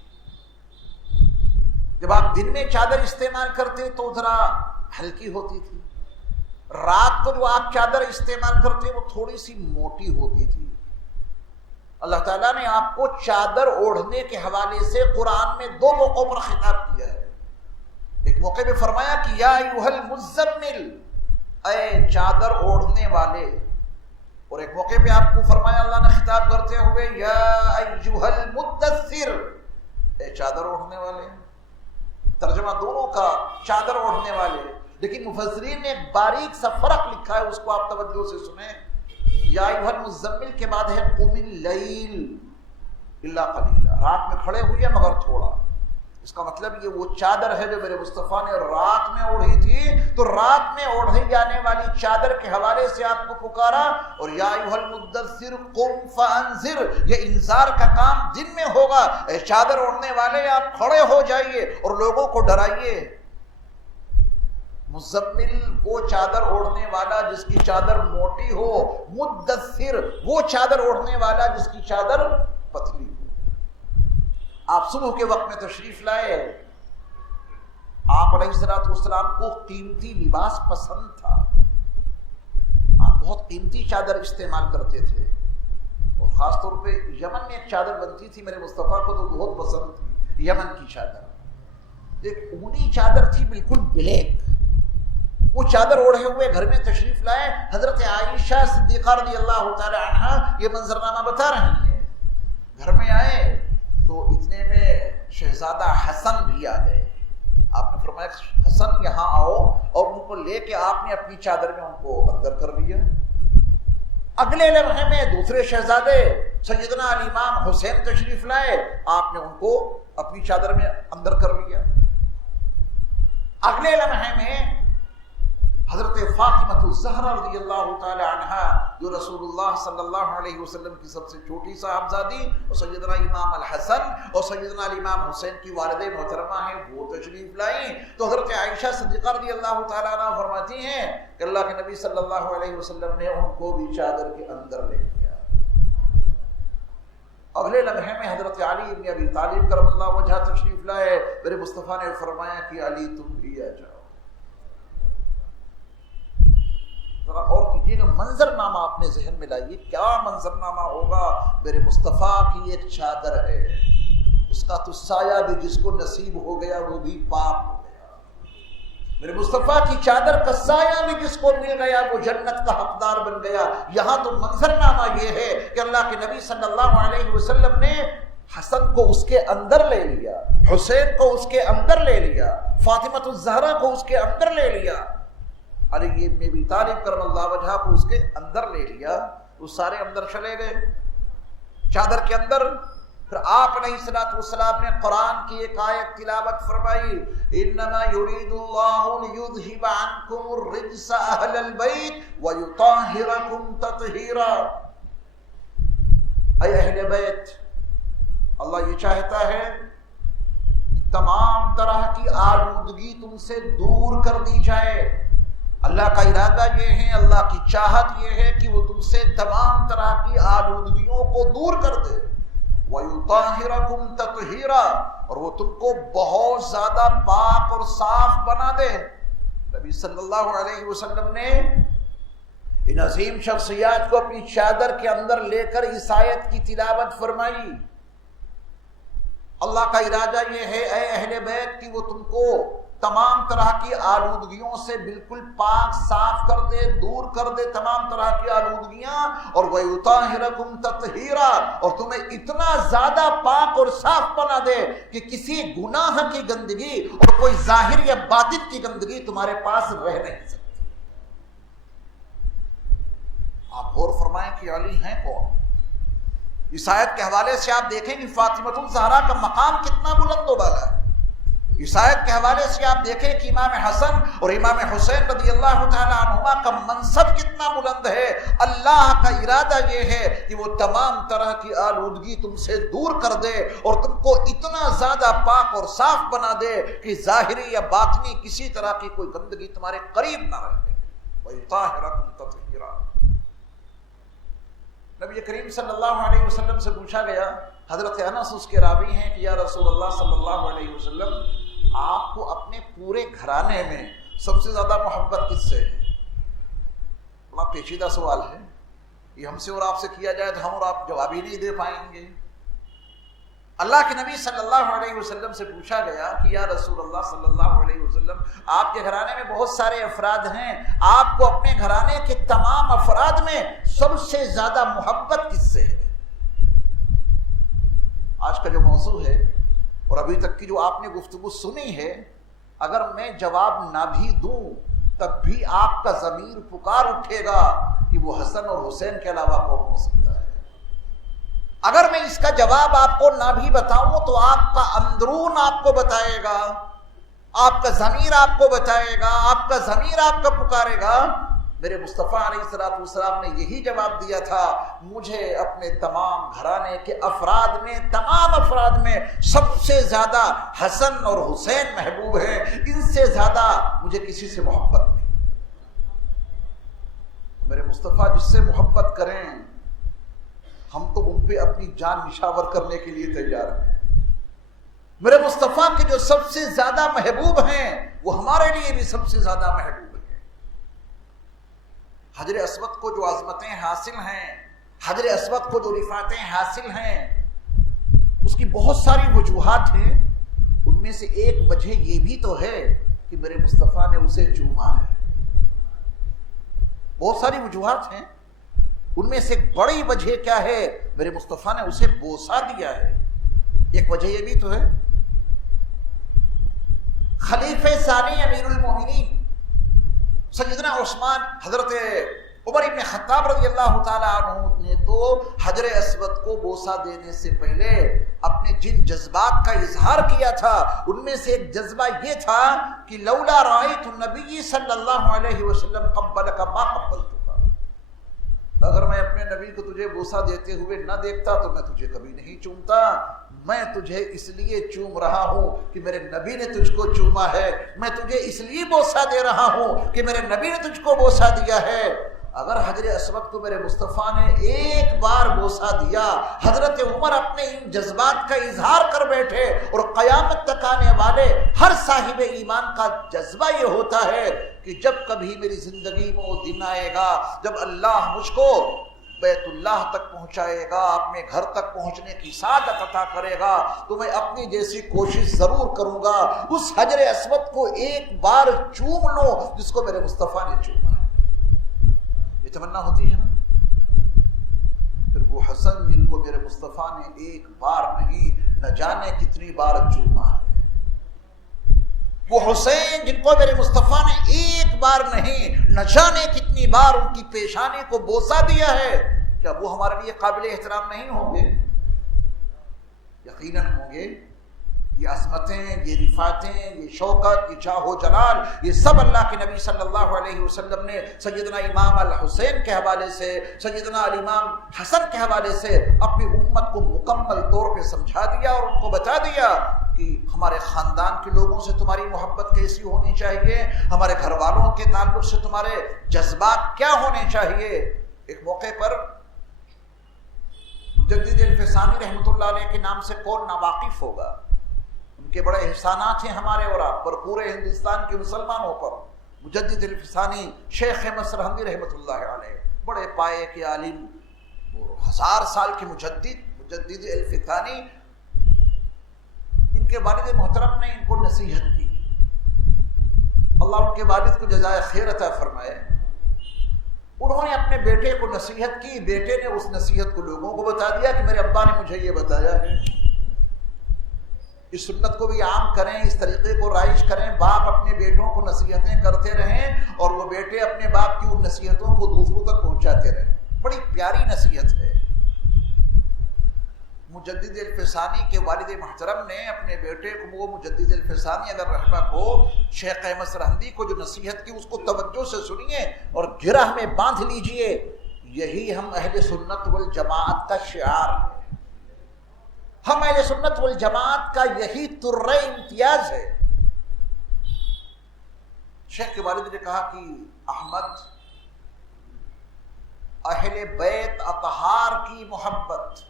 جب آپ دن میں چادر استعمال کرتے تو ذرا ہلکی ہوتی تھی، رات کو جو آپ چادر استعمال کرتے وہ تھوڑی سی موٹی ہوتی تھی. اللہ تعالیٰ نے آپ کو چادر اوڑھنے کے حوالے سے قرآن میں دو موقعوں پر خطاب کیا ہے. ایک موقع پہ فرمایا کہ یا ایھا المزمل، اے چادر اوڑھنے والے، اور ایک موقع پہ آپ کو فرمایا اللہ نے خطاب کرتے ہوئے یا ایھا المدثر، اے چادر اوڑھنے والے. ترجمہ دونوں کا چادر اوڑھنے والے، لیکن مفسرین نے ایک باریک سا فرق لکھا ہے، اس کو آپ توجہ سے سنیں. یا ایھا المزمل کے بعد ہے قم اللیل الا قلیلا، رات میں کھڑے ہوئے مگر تھوڑا. اس کا مطلب یہ وہ چادر ہے جو میرے مصطفیٰ نے رات میں اوڑھی تھی، تو رات میں اوڑھی جانے والی چادر کے حوالے سے آپ کو پکارا. اور یا ایھا المدثر قم فانذر، یہ انذار کا کام دن میں ہوگا. اے چادر اوڑھنے والے آپ کھڑے ہو جائیے اور لوگوں کو ڈرائیے. مزمل وہ چادر اوڑھنے والا جس کی چادر موٹی ہو، مدثر وہ چادر اوڑھنے والا جس کی چادر پتلی ہو. آپ صبح کے وقت میں تشریف لائے. آپ علیہ الصلوۃ والسلام کو قیمتی لباس پسند تھا، آپ بہت قیمتی چادر استعمال کرتے تھے، اور خاص طور پہ یمن میں ایک چادر بنتی تھی میرے مصطفیٰ کو تو بہت پسند تھی، یمن کی چادر. ایک اونی چادر تھی بالکل بلیک، وہ چادر اوڑھے ہوئے گھر میں تشریف لائے. حضرت عائشہ صدیقہ رضی اللہ تعالی عنہا یہ منظرنامہ بتا رہی ہیں. گھر میں آئے تو اتنے میں شہزادہ حسن بھی آ گئے. آپ نے فرمایا حسن یہاں آؤ، اور ان کو لے کے آپ نے اپنی چادر میں ان کو اندر کر لیا. اگلے لمحے میں دوسرے شہزادے سیدنا الامام حسین تشریف لائے، آپ نے ان کو اپنی چادر میں اندر کر لیا. اگلے لمحے میں حضرت فاطمہ الزہرا رضی اللہ تعالی عنہا جو رسول اللہ صلی اللہ علیہ وسلم کی سب سے چھوٹی صاحبزادی اور سیدنا امام الحسن اور سیدنا الامام حسین کی والدہ محترمہ ہیں، وہ تشریف لائیں. تو حضرت عائشہ صدیقہ رضی اللہ تعالی عنہ فرماتی ہیں کہ اللہ کے نبی صلی اللہ علیہ وسلم نے ان کو بھی چادر کے اندر لے لیا. اگلے لمحے میں حضرت علی ابن ابی طالب کرم اللہ وجہ تشریف لائے. میرے مصطفیٰ نے فرمایا کہ علی تم بھی آ جاؤ. ذرا غور کیجیے گا, منظر نامہ اپنے ذہن میں لائیے, کیا منظر نامہ ہوگا. میرے مصطفیٰ کی ایک چادر ہے, اس کا تو سایہ بھی جس کو نصیب ہو گیا وہ بھی پاک ہو گیا. میرے مصطفیٰ کی چادر کا سایہ بھی جس کو مل گیا وہ جنت کا حقدار بن گیا. یہاں تو منظر نامہ یہ ہے کہ اللہ کے نبی صلی اللہ علیہ وسلم نے حسن کو اس کے اندر لے لیا, حسین کو اس کے اندر لے لیا, فاطمہ الزہرا کو اس کے اندر لے لیا, علی ابن ابی طالب کرم اللہ وجہ کو اس کے اندر لے لیا. وہ سارے اندر چلے گئے چادر کے اندر. پھر آپ علیہ الصلوۃ والسلام نے قرآن کی ایک آیت تلاوت فرمائی, انما یرید اللہ لیذھب عنکم الرجس اہل البیت ویطہرکم تطہیرا. اے اہل بیت, اللہ یہ چاہتا ہے تمام طرح کی آلودگی تم سے دور کر دی جائے. اللہ کا ارادہ یہ ہے, اللہ کی چاہت یہ ہے کہ وہ تم سے تمام طرح کی آلودگیوں کو دور کر دے. وَيُطَهِرَكُمْ تَطْهِيرًا, اور وہ تم کو بہت زیادہ پاک اور صاف بنا دے. نبی صلی اللہ علیہ وسلم نے ان عظیم شخصیات کو اپنی چادر کے اندر لے کر اس آیت کی تلاوت فرمائی. اللہ کا ارادہ یہ ہے اے اہل بیت کہ وہ تم کو تمام طرح کی آلودگیوں سے بالکل پاک صاف کر دے, دور کر دے تمام طرح کی آلودگیاں, اور وَيُطَهِرَكُمْ تَطْهِيرًا, اور تمہیں اتنا زیادہ پاک اور صاف بنا دے کہ کسی گناہ کی گندگی اور کوئی ظاہر یا باطن کی گندگی تمہارے پاس رہ نہیں سکتی. آپ غور فرمائیں کہ علی ہیں کون. اس آیت کے حوالے سے آپ دیکھیں کہ فاطمہ الزہرا کا مقام کتنا بلند و بالا ہے. اس آیت کے حوالے سے آپ دیکھیں کہ امام حسن اور امام حسین رضی اللہ تعالی عنہما کا منصب کتنا بلند ہے. اللہ کا ارادہ یہ ہے کہ وہ تمام طرح کی آلودگی تم سے دور کر دے اور تم کو اتنا زیادہ پاک اور صاف بنا دے کہ ظاہری یا باطنی کسی طرح کی کوئی گندگی تمہارے قریب نہ رہے. وَيُطَهِرَكُمْ تَطْهِيرًا. نبی کریم صلی اللہ علیہ وسلم سے پوچھا گیا, حضرت انس اس کے راوی ہیں کہ یا رسول اللہ صلی اللہ علیہ وسلم, آپ کو اپنے پورے گھرانے میں سب سے زیادہ محبت کس سے ہے؟ بڑا پیچیدہ سوال ہے یہ, ہم سے اور آپ سے کیا جائے تو ہم اور آپ جواب ہی نہیں دے پائیں گے. اللہ کے نبی صلی اللہ علیہ وسلم سے پوچھا گیا کہ یا رسول اللہ صلی اللہ علیہ وسلم, آپ کے گھرانے میں بہت سارے افراد ہیں, آپ کو اپنے گھرانے کے تمام افراد میں سب سے زیادہ محبت کس سے ہے؟ آج کا جو موضوع ہے اور ابھی تک کی جو آپ نے گفتگو سنی ہے, اگر میں جواب نہ بھی دوں تب بھی آپ کا ضمیر پکار اٹھے گا کہ وہ حسن اور حسین کے علاوہ کون ہو سکتا ہے. اگر میں اس کا جواب آپ کو نہ بھی بتاؤں تو آپ کا اندرون آپ کو بتائے گا, آپ کا ضمیر آپ کو بتائے گا, آپ کا ضمیر آپ کا پکارے گا. میرے مصطفیٰ علیہ الصلوۃ والسلام نے یہی جواب دیا تھا, مجھے اپنے تمام گھرانے کے افراد میں, تمام افراد میں سب سے زیادہ حسن اور حسین محبوب ہیں, ان سے زیادہ مجھے کسی سے محبت نہیں. میرے مصطفیٰ جس سے محبت کریں ہم تو ان پہ اپنی جان نشاور کرنے کے لیے تیار ہیں. میرے مصطفیٰ کے جو سب سے زیادہ محبوب ہیں وہ ہمارے لیے بھی سب سے زیادہ محبوب. حجر اسود کو جو عظمتیں حاصل ہیں, حجر اسود کو جو رفعتیں حاصل ہیں, اس کی بہت ساری وجوہات ہیں. ان میں سے ایک وجہ یہ بھی تو ہے کہ میرے مصطفیٰ نے اسے چوما ہے. بہت ساری وجوہات ہیں, ان میں سے ایک بڑی وجہ کیا ہے, میرے مصطفیٰ نے اسے بوسہ دیا ہے. ایک وجہ یہ بھی تو ہے, خلیفہ ثانی امیر المومنین سیدنا عثمان, حضرت عمر ابن خطاب رضی اللہ تعالی عنہ نے تو حجر اسود کو بوسہ دینے سے پہلے اپنے جن جذبات کا اظہار کیا تھا, ان میں سے ایک جذبہ یہ تھا کہ لولا رأیت النبی صلی اللہ علیہ وسلم قبلک ما قبلتک, اگر میں اپنے نبی کو تجھے بوسہ دیتے ہوئے نہ دیکھتا تو میں تجھے کبھی نہیں چومتا. میں تجھے اس لیے چوم رہا ہوں کہ میرے نبی نے تجھ کو چوما ہے, میں تجھے اس لیے بوسہ دے رہا ہوں کہ میرے نبی نے تجھ کو بوسہ دیا ہے. اگر حجر اسود کو میرے مصطفیٰ نے ایک بار بوسہ دیا، حضرت عمر اپنے ان جذبات کا اظہار کر بیٹھے، اور قیامت تک آنے والے ہر صاحب ایمان کا جذبہ یہ ہوتا ہے کہ جب کبھی میری زندگی میں وہ دن آئے گا جب اللہ مجھ کو بیت اللہ تک پہنچائے گا، اپنے گھر تک پہنچنے کی سعادت عطا کرے گا، تو میں اپنی جیسی کوشش ضرور کروں گا اس حجر اسود کو ایک بار چوم لوں جس کو میرے مصطفیٰ نے چوما ہے۔ یہ تمنا ہوتی ہے نا؟ پھر وہ حسن جن کو میرے مصطفیٰ نے ایک بار نہیں نہ جانے کتنی بار چوما ہے، وہ حسین جن کو میرے مصطفیٰ نے ایک بار نہیں نہ جانے کتنی بار ان کی پیشانی کو بوسہ دیا ہے، کیا وہ ہمارے لیے قابل احترام نہیں ہوں گے؟ یقیناً ہوں گے۔ یہ عظمتیں، یہ رفعتیں، یہ شوکت، یہ جاہ و جلال، یہ سب اللہ کے نبی صلی اللہ علیہ وسلم نے سیدنا امام الحسین کے حوالے سے، سیدنا الامام حسن کے حوالے سے اپنی امت کو مکمل طور پہ سمجھا دیا اور ان کو بتا دیا کہ ہمارے خاندان کے لوگوں سے تمہاری محبت کیسی ہونی چاہیے، ہمارے گھر والوں کے تعلق سے تمہارے جذبات کیا ہونے چاہیے۔ ایک موقع پر مجدد الفسانی رحمۃ اللہ علیہ کے نام سے کون ناواقف ہوگا؟ ان کے بڑے احسانات ہیں ہمارے اور آپ پر، پورے ہندوستان کے مسلمانوں پر۔ مجدد الفسانی شیخ احمد سرہندی رحمۃ اللہ علیہ، بڑے پائے کے عالم، 1000 سال کے مجدد الفسانی، ان کے والد محترم نے ان کو نصیحت کی، اللہ ان کے والد کو جزائے خیر عطا فرمائے۔ انہوں نے اپنے بیٹے کو نصیحت کی، بیٹے نے اس نصیحت کو لوگوں کو بتا دیا کہ میرے ابا نے مجھے یہ بتایا ہے، اس سنت کو بھی عام کریں، اس طریقے کو رائج کریں۔ باپ اپنے بیٹوں کو نصیحتیں کرتے رہیں اور وہ بیٹے اپنے باپ کی ان نصیحتوں کو دوسروں تک پہنچاتے رہیں۔ بڑی پیاری نصیحت ہے۔ مجدد الفسانی کے والد محترم نے اپنے بیٹے کو، وہ مجدد الفسانی اگر رحمہ کو، شیخ احمد سرہندی کو جو نصیحت کی اس کو توجہ سے سنیے اور گرہ میں باندھ لیجئے۔ یہی ہم اہل سنت والجماعت کا شعار ہے، ہم اہل سنت والجماعت کا یہی ترہ امتیاز ہے۔ شیخ کے والد نے کہا کہ احمد، اہل بیت اطہار کی محبت،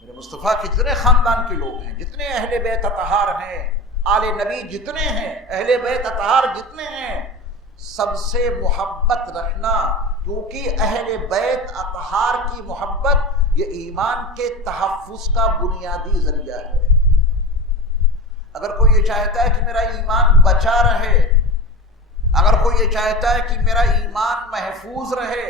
میرے مصطفیٰ کے جتنے خاندان کے لوگ ہیں، جتنے اہل بیت اطہار ہیں، آل نبی جتنے ہیں، اہل بیت اطہار جتنے ہیں، سب سے محبت رکھنا، کیونکہ اہل بیت اطہار کی محبت یہ ایمان کے تحفظ کا بنیادی ذریعہ ہے۔ اگر کوئی یہ چاہتا ہے کہ میرا ایمان بچا رہے، اگر کوئی یہ چاہتا ہے کہ میرا ایمان محفوظ رہے،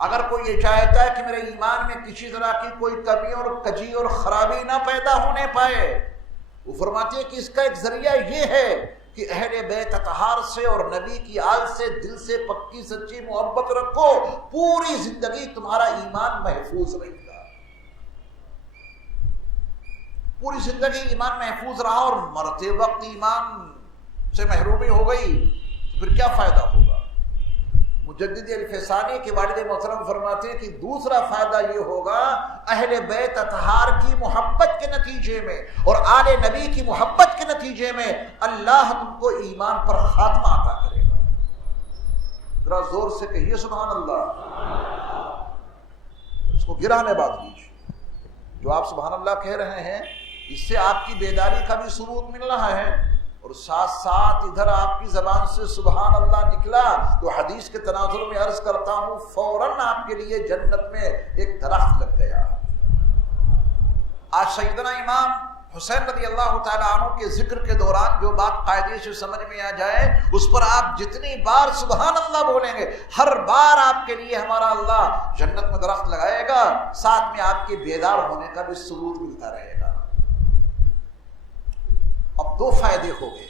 اگر کوئی یہ چاہتا ہے کہ میرے ایمان میں کسی طرح کی کوئی کمی اور کجی اور خرابی نہ پیدا ہونے پائے، وہ فرماتے ہیں کہ اس کا ایک ذریعہ یہ ہے کہ اہل بیت اطہار سے اور نبی کی آل سے دل سے پکی سچی محبت رکھو، پوری زندگی تمہارا ایمان محفوظ رہے گا۔ پوری زندگی ایمان محفوظ رہا اور مرتے وقت ایمان سے محرومی ہو گئی تو پھر کیا فائدہ ہوگا؟ مجدد الفسانی کے والد محترم فرماتے ہیں کہ دوسرا فائدہ یہ ہوگا، اہل بیت اطہار کی محبت کے نتیجے میں اور آل نبی کی محبت کے نتیجے میں اللہ تم کو ایمان پر خاتمہ عطا کرے گا۔ ذرا زور سے کہیے سبحان اللہ۔ اس کو گرہ میں باندھ لیجیے۔ جو آپ سبحان اللہ کہہ رہے ہیں اس سے آپ کی بیداری کا بھی ثبوت مل رہا ہے، اور ساتھ ساتھ ادھر آپ کی زبان سے سبحان اللہ نکلا تو حدیث کے تناظر میں عرض کرتا ہوں فوراً آپ کے لیے جنت میں ایک درخت لگ گیا۔ آج سیدنا امام حسین رضی اللہ تعالیٰ عنہ کے ذکر کے دوران جو بات قاعدے سے سمجھ میں آ جائے، اس پر آپ جتنی بار سبحان اللہ بولیں گے، ہر بار آپ کے لیے ہمارا اللہ جنت میں درخت لگائے گا، ساتھ میں آپ کے بیدار ہونے کا بھی ثبوت ملتا رہے گا۔ اب دو فائدے ہو گئے،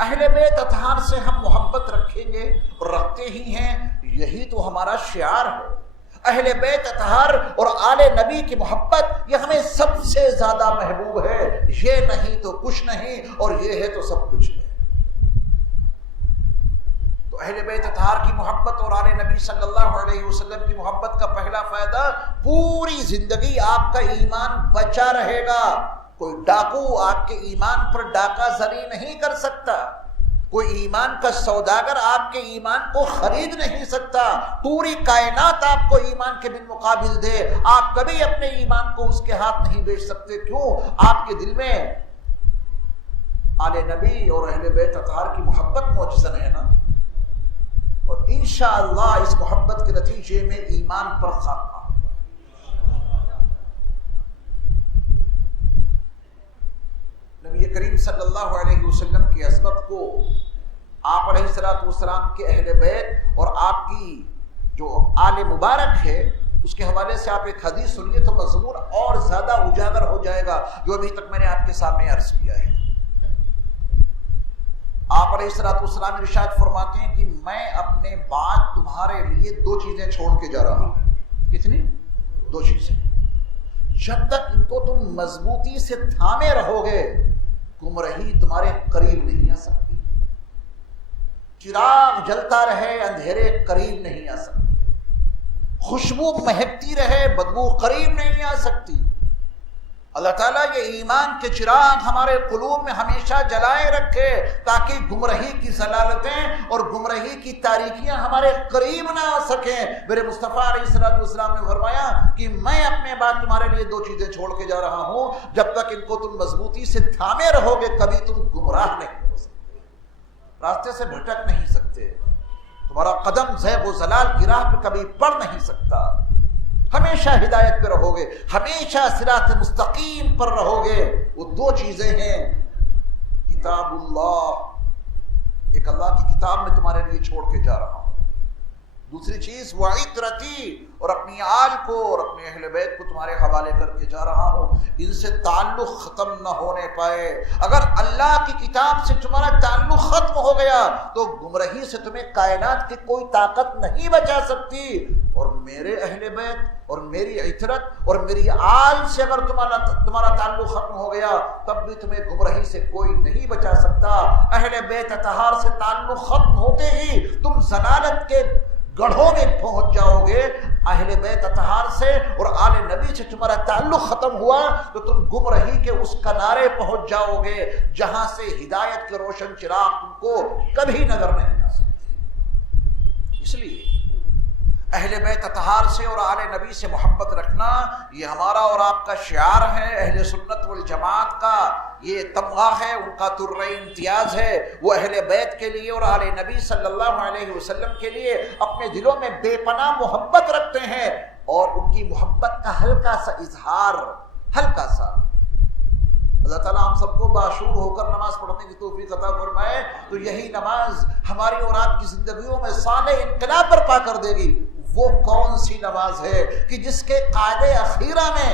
اہل بیت اطہار سے ہم محبت رکھیں گے اور رکھتے ہی ہیں، یہی تو ہمارا شعار ہے۔ اہل بیت اطہار اور آل نبی کی محبت یہ ہمیں سب سے زیادہ محبوب ہے، یہ نہیں تو کچھ نہیں اور یہ ہے تو سب کچھ ہے۔ تو اہل بیت اطہار کی محبت اور آل نبی صلی اللہ علیہ وسلم کی محبت کا پہلا فائدہ، پوری زندگی آپ کا ایمان بچا رہے گا۔ کوئی ڈاکو آپ کے ایمان پر ڈاکہ زنی نہیں کر سکتا، کوئی ایمان کا سوداگر آپ کے ایمان کو خرید نہیں سکتا. پوری کائنات آپ کو ایمان کے بالمقابل دے، آپ کبھی اپنے ایمان کو اس کے ہاتھ نہیں بیچ سکتے. کیوں؟ آپ کے دل میں آل نبی اور اہل بیت اطہار کی محبت موجزن ہے نا، اور انشاءاللہ اس محبت کے نتیجے میں ایمان پر خاتمہ. نبی کریم صلی اللہ علیہ وسلم کی عظمت کو آپ علیہ السلام کے اہل بیت اور آپ کی جو آل مبارک ہے اس کے حوالے سے آپ ایک حدیث سنیے تو مضمون اور زیادہ اجاگر ہو جائے گا جو ابھی تک میں نے آپ کے سامنے عرض کیا ہے. آپ علیہ السلام ارشاد فرماتے ہیں کہ میں اپنے بعد تمہارے لیے 2 چیزیں چھوڑ کے جا رہا ہوں. کتنی؟ 2 چیزیں. جب تک ان کو تم مضبوطی سے تھامے رہو گے گمراہی تمہارے قریب نہیں آ سکتی. چراغ جلتا رہے اندھیرے قریب نہیں آ سکتے. خوشبو مہکتی رہے بدبو قریب نہیں آ سکتی. اللہ تعالیٰ یہ ایمان کے چراغ ہمارے قلوب میں ہمیشہ جلائے رکھے تاکہ گمراہی کی ضلالتیں اور گمراہی کی تاریکیاں ہمارے قریب نہ آ سکیں. میرے مصطفیٰ علیہ السلام نے فرمایا کہ میں اپنے بعد تمہارے لیے 2 چیزیں چھوڑ کے جا رہا ہوں، جب تک ان کو تم مضبوطی سے تھامے رہو گے کبھی تم گمراہ نہیں ہو سکتے، راستے سے بھٹک نہیں سکتے، تمہارا قدم زیغ و ضلال کی راہ پہ کبھی پڑ نہیں سکتا. ہمیشہ ہدایت پہ رہو گے، ہمیشہ صراط مستقیم پر رہو گے. وہ 2 چیزیں ہیں، کتاب اللہ، ایک اللہ کی کتاب میں تمہارے لیے چھوڑ کے جا رہا ہوں. دوسری چیز وعطرتی، اور اپنی آل کو اور اپنے اہل بیت کو تمہارے حوالے کر کے جا رہا ہوں. ان سے تعلق ختم نہ ہونے پائے. اگر اللہ کی کتاب سے تمہارا تعلق ختم ہو گیا تو گمراہی سے تمہیں کائنات کی کوئی طاقت نہیں بچا سکتی. اور میرے اہل بیت اور میری عطرت اور میری آل سے اگر تمہارا تعلق ختم ہو گیا تب بھی تمہیں گمراہی سے کوئی نہیں بچا سکتا. اہل بیت اطہار سے تعلق ختم ہوتے ہی تم ضلالت کے گڑھوں میں پہنچ جاؤ گے. اہل بیت اطہار سے اور آل نبی سے تمہارا تعلق ختم ہوا تو تم گمراہی کے اس کنارے پہنچ جاؤ گے جہاں سے ہدایت کے روشن چراغ تم کو کبھی نظر نہیں آ سکتے. اس لیے اہل بیت اطہار سے اور آل نبی سے محبت رکھنا یہ ہمارا اور آپ کا شعار ہے. اہل سنت والجماعت کا یہ تمغہ ہے، ان کا طرۂ امتیاز ہے. وہ اہل بیت کے لیے اور آل نبی صلی اللہ علیہ وسلم کے لیے اپنے دلوں میں بے پناہ محبت رکھتے ہیں، اور ان کی محبت کا ہلکا سا اظہار، ہلکا سا، اللہ تعالیٰ ہم سب کو باشعور ہو کر نماز پڑھنے کی توفیق عطا فرمائے. تو یہی نماز ہماری اور آپ کی زندگیوں میں صالح انقلاب برپا کر دے گی. وہ کون سی نماز ہے کہ جس کے قاعدے اخیرہ میں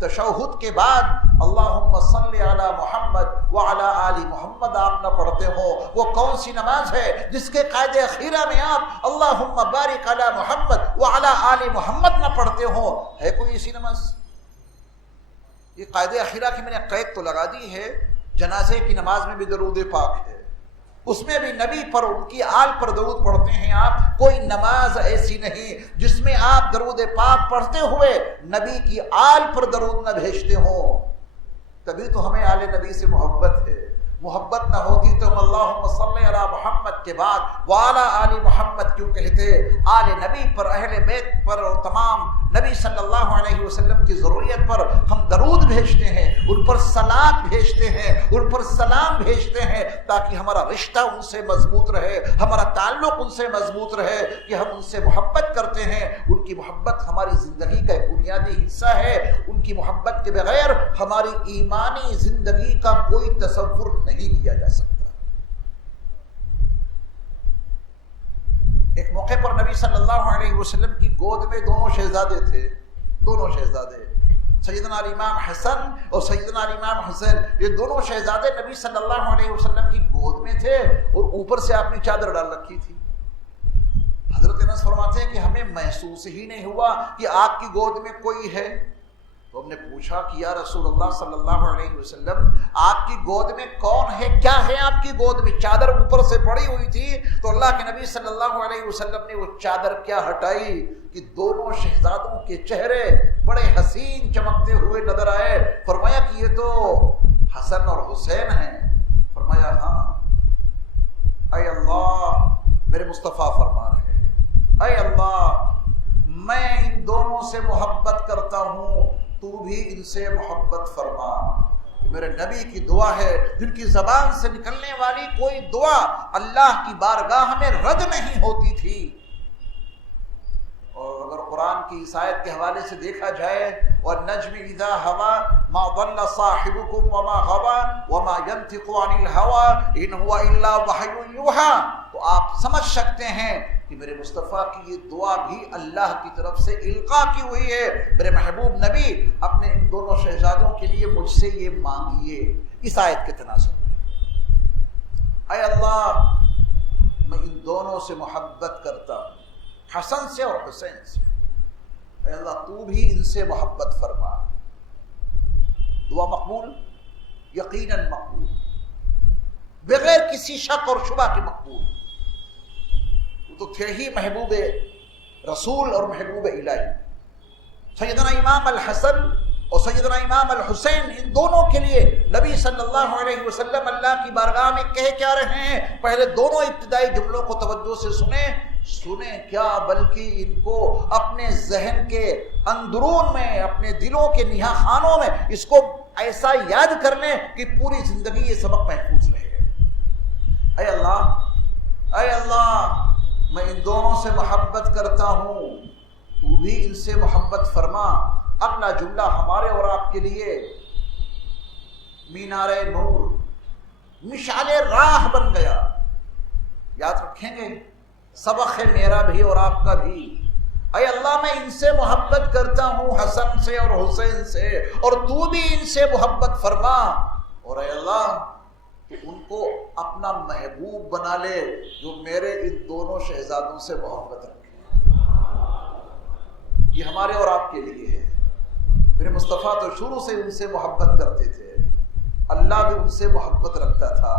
تشہد کے بعد اللہم صلی علی محمد وعلی آل محمد آپ نہ پڑھتے ہو؟ وہ کون سی نماز ہے جس کے قاعدے اخیرہ میں آپ اللہم بارک علی محمد وعلی آل محمد نہ پڑھتے ہو؟ ہے کوئی ایسی نماز؟ یہ قاعدے اخیرہ کی میں نے قید تو لگا دی ہے. جنازے کی نماز میں بھی درود پاک ہے، اس میں بھی نبی پر ان کی آل پر درود پڑھتے ہیں آپ. کوئی نماز ایسی نہیں جس میں آپ درود پاک پڑھتے ہوئے نبی کی آل پر درود نہ بھیجتے ہوں. تبھی تو ہمیں آل نبی سے محبت ہے. محبت نہ ہوتی تو ہم اللہم صلی علی محمد کے بعد وعلی آل محمد کیوں کہتے؟ آل نبی پر، اہل بیت پر اور تمام نبی صلی اللہ علیہ وسلم کی ضروریت پر ہم درود بھیجتے ہیں، ان پر صلات بھیجتے ہیں، ان پر سلام بھیجتے ہیں تاکہ ہمارا رشتہ ان سے مضبوط رہے، ہمارا تعلق ان سے مضبوط رہے کہ ہم ان سے محبت کرتے ہیں. ان کی محبت ہماری زندگی کا ایک بنیادی حصہ ہے. ان کی محبت کے بغیر ہماری ایمانی زندگی کا کوئی تصور نہیں کیا جا سکتا. ایک موقع پر نبی صلی اللہ علیہ وسلم کی گود میں 2 شہزادے تھے، 2 شہزادے، سیدنا الامام حسن اور سیدنا الامام حسین. یہ 2 شہزادے نبی صلی اللہ علیہ وسلم کی گود میں تھے اور اوپر سے آپ نے چادر ڈال رکھی تھی. حضرت انس فرماتے ہیں کہ ہمیں محسوس ہی نہیں ہوا کہ آپ کی گود میں کوئی ہے. تو ہم نے پوچھا کہ یا رسول اللہ صلی اللہ علیہ وسلم آپ کی گود میں کون ہے، کیا ہے آپ کی گود میں؟ چادر اوپر سے پڑی ہوئی تھی تو اللہ کے نبی صلی اللہ علیہ وسلم نے وہ چادر کیا ہٹائی کہ 2 شہزادوں کے چہرے بڑے حسین چمکتے ہوئے نظر آئے. فرمایا کہ یہ تو حسن اور حسین ہیں. فرمایا ہاں. اے اللہ، میرے مصطفیٰ فرما رہے ہیں، اے اللہ میں ان دونوں سے محبت کرتا ہوں، تو بھی ان سے محبت فرما۔ یہ میرے نبی کی دعا ہے، جن کی زبان سے نکلنے والی کوئی دعا اللہ کی بارگاہ میں رد نہیں ہوتی تھی۔ اور اگر قرآن کی اس آیت کے حوالے سے دیکھا جائے، وَالنَّجْمِ إِذَا هَوَىٰ مَا ضَلَّ صَاحِبُكُمْ وَمَا غَوَىٰ وَمَا يَنطِقُ عَنِ الْهَوَىٰ إِنْ هُوَ إِلَّا وَحْيٌ يُوحَىٰ، تو آپ سمجھ سکتے ہیں کہ میرے مصطفیٰ کی یہ دعا بھی اللہ کی طرف سے القاء کی ہوئی ہے۔ میرے محبوب نبی اپنے ان دونوں شہزادوں کے لیے مجھ سے یہ مانگیے، اس آیت کے تناسب میں۔ اے اللہ میں ان دونوں سے محبت کرتا ہوں، حسن سے اور حسین سے، اے اللہ تو بھی ان سے محبت فرما۔ دعا مقبول، یقیناً مقبول، بغیر کسی شک اور شبہ کے مقبول۔ وہ تو تھے ہی محبوب رسول اور محبوب الہی۔ سیدنا امام الحسن اور سیدنا امام الحسین، ان دونوں کے لیے نبی صلی اللہ علیہ وسلم اللہ کی بارگاہ میں کہہ کیا رہے ہیں؟ پہلے دونوں ابتدائی جملوں کو توجہ سے سنیں کیا، بلکہ ان کو اپنے ذہن کے اندرون میں، اپنے دلوں کے نہا خانوں میں اس کو ایسا یاد کر لیں کہ پوری زندگی یہ سبق محفوظ رہے۔ اے اللہ، اے اللہ میں ان دونوں سے محبت کرتا ہوں، تو بھی ان سے محبت فرما۔ اگلا جملہ ہمارے اور آپ کے لیے مینار نور، مشعل راہ بن گیا۔ یاد رکھیں گے، سبق ہے میرا بھی اور آپ کا بھی۔ اے اللہ میں ان سے محبت کرتا ہوں، حسن سے اور حسین سے، اور تو بھی ان سے محبت فرما۔ اور اے اللہ ان کو اپنا محبوب بنا لے جو میرے ان دونوں شہزادوں سے محبت رکھے۔ یہ ہمارے اور آپ کے لیے ہے۔ میرے مصطفیٰ تو شروع سے ان سے محبت کرتے تھے، اللہ بھی ان سے محبت رکھتا تھا۔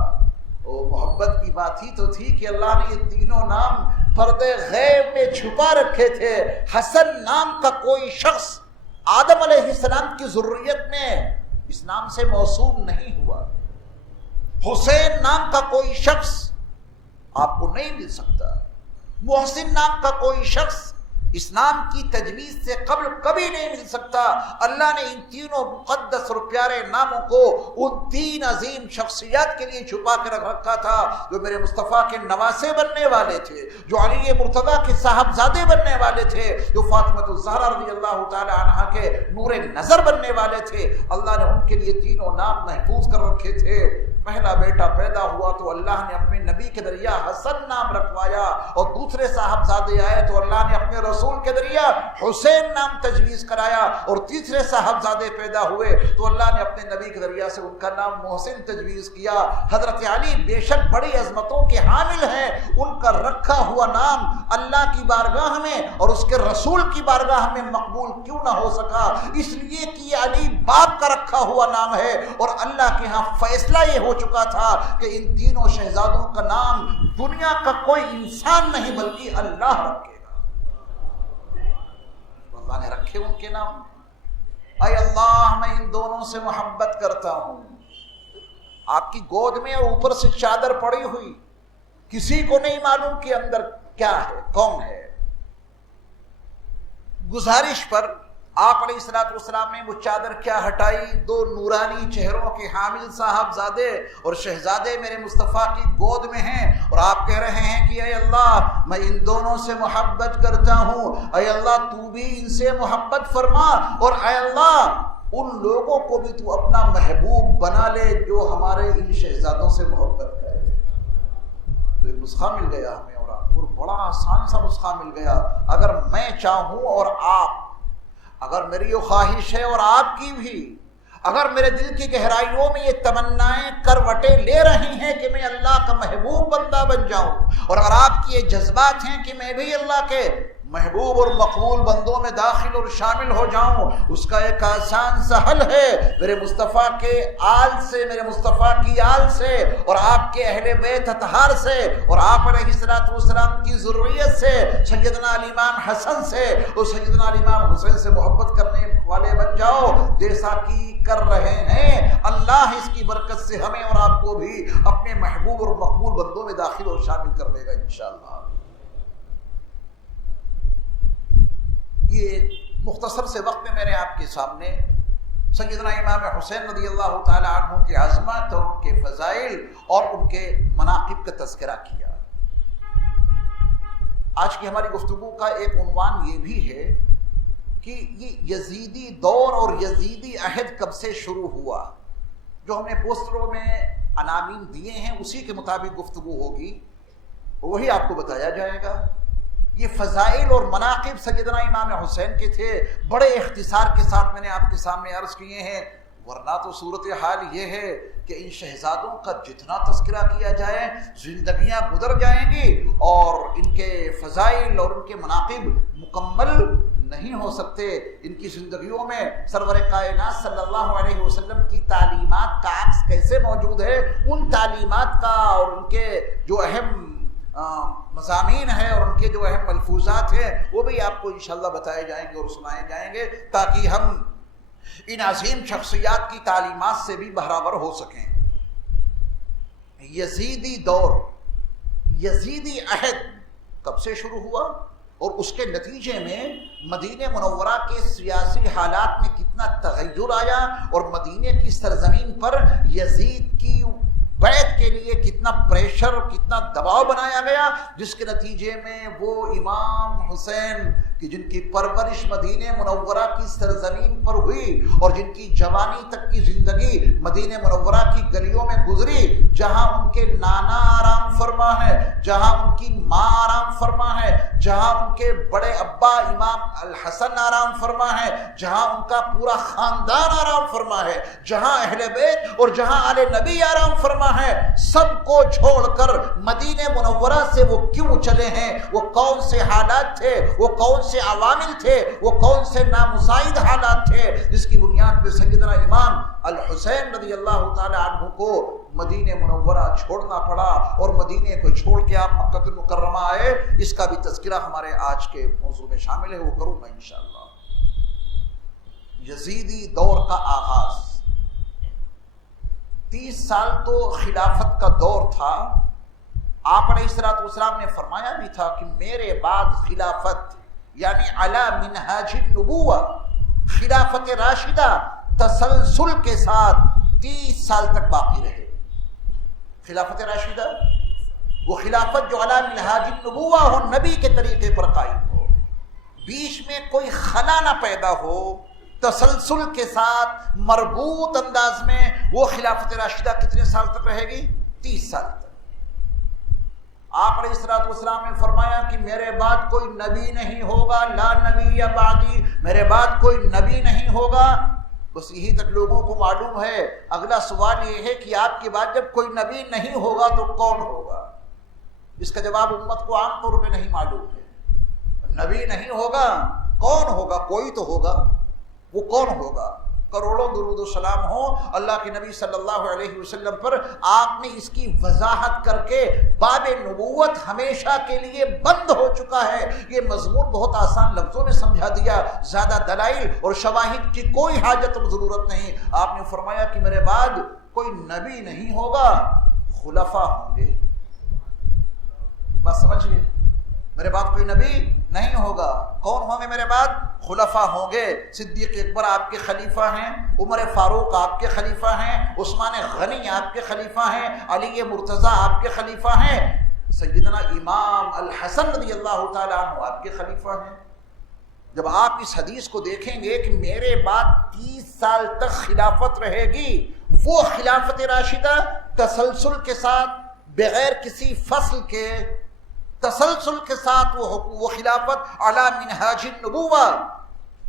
وہ محبت کی بات ہی تو تھی کہ اللہ نے یہ تینوں نام پردے غیب میں چھپا رکھے تھے۔ حسن نام کا کوئی شخص آدم علیہ السلام کی ذریت میں اس نام سے موصول نہیں ہوا۔ حسین نام کا کوئی شخص آپ کو نہیں مل سکتا۔ محسن نام کا کوئی شخص اس نام کی تجویز سے قبل کبھی نہیں مل سکتا۔ اللہ نے ان تینوں مقدس اور پیارے ناموں کو ان تین عظیم شخصیات کے لیے چھپا کے رکھ رکھا تھا جو میرے مصطفیٰ کے نواسے بننے والے تھے، جو علی مرتضیٰ کے صاحبزادے بننے والے تھے، جو فاطمہ الزہرا رضی اللہ تعالی عنہا کے نور نظر بننے والے تھے۔ اللہ نے ان کے لیے تینوں نام محفوظ کر رکھے تھے۔ پہلا بیٹا پیدا ہوا تو اللہ نے اپنے نبی کے ذریعہ حسن نام رکھوایا، اور دوسرے صاحبزادے آئے تو اللہ نے اپنے رسول کے ذریعہ حسین نام تجویز کرایا، اور تیسرے صاحبزادے پیدا ہوئے تو اللہ نے اپنے نبی کے ذریعہ سے ان کا نام محسن تجویز کیا۔ حضرت علی بے شک بڑی عظمتوں کے حامل ہیں، ان کا رکھا ہوا نام اللہ کی بارگاہ میں اور اس کے رسول کی بارگاہ میں مقبول کیوں نہ ہو سکا؟ اس لیے کہ علی باپ کا رکھا ہوا نام ہے، اور اللہ کے ہاں فیصلہ یہ ہو چکا تھا کہ ان تینوں شہزادوں کا نام دنیا کا کوئی انسان نہیں بلکہ اللہ رکھے گا۔ اللہ نے رکھے ان کے نام۔ اے اللہ میں ان دونوں سے محبت کرتا ہوں۔ آپ کی گود میں اور اوپر سے چادر پڑی ہوئی، کسی کو نہیں معلوم کہ اندر کیا ہے، کون ہے۔ گزارش پر آپ علیہ السلام نے وہ چادر کیا ہٹائی؟ دو نورانی چہروں کے حامل صاحبزادے اور شہزادے میرے مصطفیٰ کی گود میں ہیں، اور آپ کہہ رہے ہیں کہ اے اللہ میں ان دونوں سے محبت کرتا ہوں، اے اللہ تو بھی ان سے محبت فرما، اور اے اللہ ان لوگوں کو بھی تو اپنا محبوب بنا لے جو ہمارے ان شہزادوں سے محبت کرے۔ تو ایک نسخہ مل گیا ہمیں اور آپ کو، بڑا آسان سا نسخہ مل گیا۔ اگر میں چاہوں اور آپ، اگر میری یہ خواہش ہے اور آپ کی بھی، اگر میرے دل کی گہرائیوں میں یہ تمنائیں کروٹیں لے رہی ہیں کہ میں اللہ کا محبوب بندہ بن جاؤں، اور اگر آپ کی یہ جذبات ہیں کہ میں بھی اللہ کے محبوب اور مقبول بندوں میں داخل اور شامل ہو جاؤں، اس کا ایک آسان سا حل ہے۔ میرے مصطفیٰ کے آل سے، میرے مصطفیٰ کی آل سے، اور آپ کے اہل بیت اطہار سے، اور آپ علیہ السلام کی ذریت سے، سیدنا الامام حسن سے اور سیدنا الامام حسین سے محبت کرنے والے بن جاؤ جیسا کہ کر رہے ہیں. اللہ اس کی برکت سے ہمیں اور آپ کو بھی اپنے محبوب اور مقبول بندوں میں داخل اور شامل کر لے گا انشاءاللہ. یہ مختصر سے وقت میں میں نے آپ کے سامنے سیدنا امام حسین رضی اللہ تعالی عنہ کی عظمت اور ان کے فضائل اور ان کے مناقب کا تذکرہ کیا. آج کی ہماری گفتگو کا ایک عنوان یہ بھی ہے کہ یہ یزیدی دور اور یزیدی عہد کب سے شروع ہوا. جو ہم نے پوسٹروں میں عناوین دیے ہیں اسی کے مطابق گفتگو ہوگی، وہی آپ کو بتایا جائے گا. یہ فضائل اور مناقب سیدنا امام حسین کے تھے، بڑے اختصار کے ساتھ میں نے آپ کے سامنے عرض کیے ہیں، ورنہ تو صورتحال یہ ہے کہ ان شہزادوں کا جتنا تذکرہ کیا جائے زندگیاں گزر جائیں گی اور ان کے فضائل اور ان کے مناقب مکمل نہیں ہو سکتے. ان کی زندگیوں میں سرور کائنات صلی اللہ علیہ وسلم کی تعلیمات کا عکس کیسے موجود ہے، ان تعلیمات کا اور ان کے جو اہم مضامین ہیں اور ان کے جو اہم ملفوظات ہیں وہ بھی آپ کو انشاءاللہ بتائے جائیں گے اور سنائے جائیں گے، تاکہ ہم ان عظیم شخصیات کی تعلیمات سے بھی بہرابر ہو سکیں. یزیدی دور، یزیدی عہد کب سے شروع ہوا اور اس کے نتیجے میں مدینہ منورہ کے سیاسی حالات میں کتنا تغیر آیا اور مدینہ کی سرزمین پر یزید کی بیعت کے لیے کتنا پریشر، کتنا دباؤ بنایا گیا، جس کے نتیجے میں وہ امام حسین کہ جن کی پرورش مدینہ منورہ کی سرزمین پر ہوئی اور جن کی جوانی تک کی زندگی مدینہ منورہ کی گلیوں میں گزری، جہاں ان کے نانا آرام فرما ہے، جہاں ان کی ماں آرام فرما ہے، جہاں ان کے بڑے ابا امام الحسن آرام فرما ہے، جہاں ان کا پورا خاندان آرام فرما ہے، جہاں اہل بیت اور جہاں آل نبی آرام فرما ہے، سب کو چھوڑ کر مدینہ منورہ سے وہ کیوں چلے ہیں؟ وہ کون سے حالات تھے، وہ کون سے عوامل تھے، وہ کون سے نامساعد حالات تھے جس کی بنیاد پہ سیدنا امام الحسین رضی اللہ تعالی عنہ کو مدینہ منورہ چھوڑنا پڑا اور مدینہ کو چھوڑ کے آپ مکہ المکرمہ آئے؟ اس کا بھی تذکرہ ہمارے آج کے موضوع میں شامل ہے، وہ کروں گا انشاءاللہ. یزیدی دور کا آغاز 30 سال تو خلافت کا دور تھا. آپ علیہ الصلوۃ والسلام نے فرمایا بھی تھا کہ میرے بعد خلافت یعنی علی منہاج النبوہ، خلافت راشدہ تسلسل کے ساتھ 30 سال تک باقی رہے. خلافت راشدہ وہ خلافت جو علی منہاج النبوہ ہو، نبی کے طریقے پر قائم ہو، بیچ میں کوئی خلا نہ پیدا ہو، تسلسل کے ساتھ مربوط انداز میں. وہ خلافت راشدہ کتنے سال تک رہے گی؟ 30 سال تک. آپ علیہ الصلوۃ والسلام نے فرمایا کہ میرے بعد کوئی نبی نہیں ہوگا، لا نبی یا بعدی، میرے بعد کوئی نبی نہیں ہوگا. بس یہی تک لوگوں کو معلوم ہے. اگلا سوال یہ ہے کہ آپ کے بعد جب کوئی نبی نہیں ہوگا تو کون ہوگا؟ اس کا جواب امت کو عام طور پہ نہیں معلوم ہے. نبی نہیں ہوگا، کون ہوگا؟ کوئی تو ہوگا. وہ کون ہوگا؟ کروڑوں درود و سلام ہو اللہ کے نبی صلی اللہ علیہ وسلم پر. آپ نے اس کی وضاحت کر کے باب نبوت ہمیشہ کے لیے بند ہو چکا ہے. یہ مضمون بہت آسان لفظوں میں سمجھا دیا، زیادہ دلائل اور شواہد کی کوئی حاجت اور ضرورت نہیں. آپ نے فرمایا کہ میرے بعد کوئی نبی نہیں ہوگا، خلفاء ہوں گے. بس سمجھ گئے؟ میرے بعد کوئی نبی نہیں ہوگا. کون ہوں گے میرے بعد؟ خلفاء ہوں گے. صدیق اکبر آپ کے خلیفہ ہیں، عمر فاروق آپ کے خلیفہ ہیں، عثمان غنی آپ کے خلیفہ ہیں، علی مرتضیٰ آپ کے خلیفہ ہیں، سیدنا امام الحسن رضی اللہ تعالی عنہ آپ کے خلیفہ ہیں. جب آپ اس حدیث کو دیکھیں گے کہ میرے بعد 30 سال تک خلافت رہے گی، وہ خلافت راشدہ تسلسل کے ساتھ بغیر کسی فصل کے تسلسل کے ساتھ وہ خلافت علی منہاج النبوہ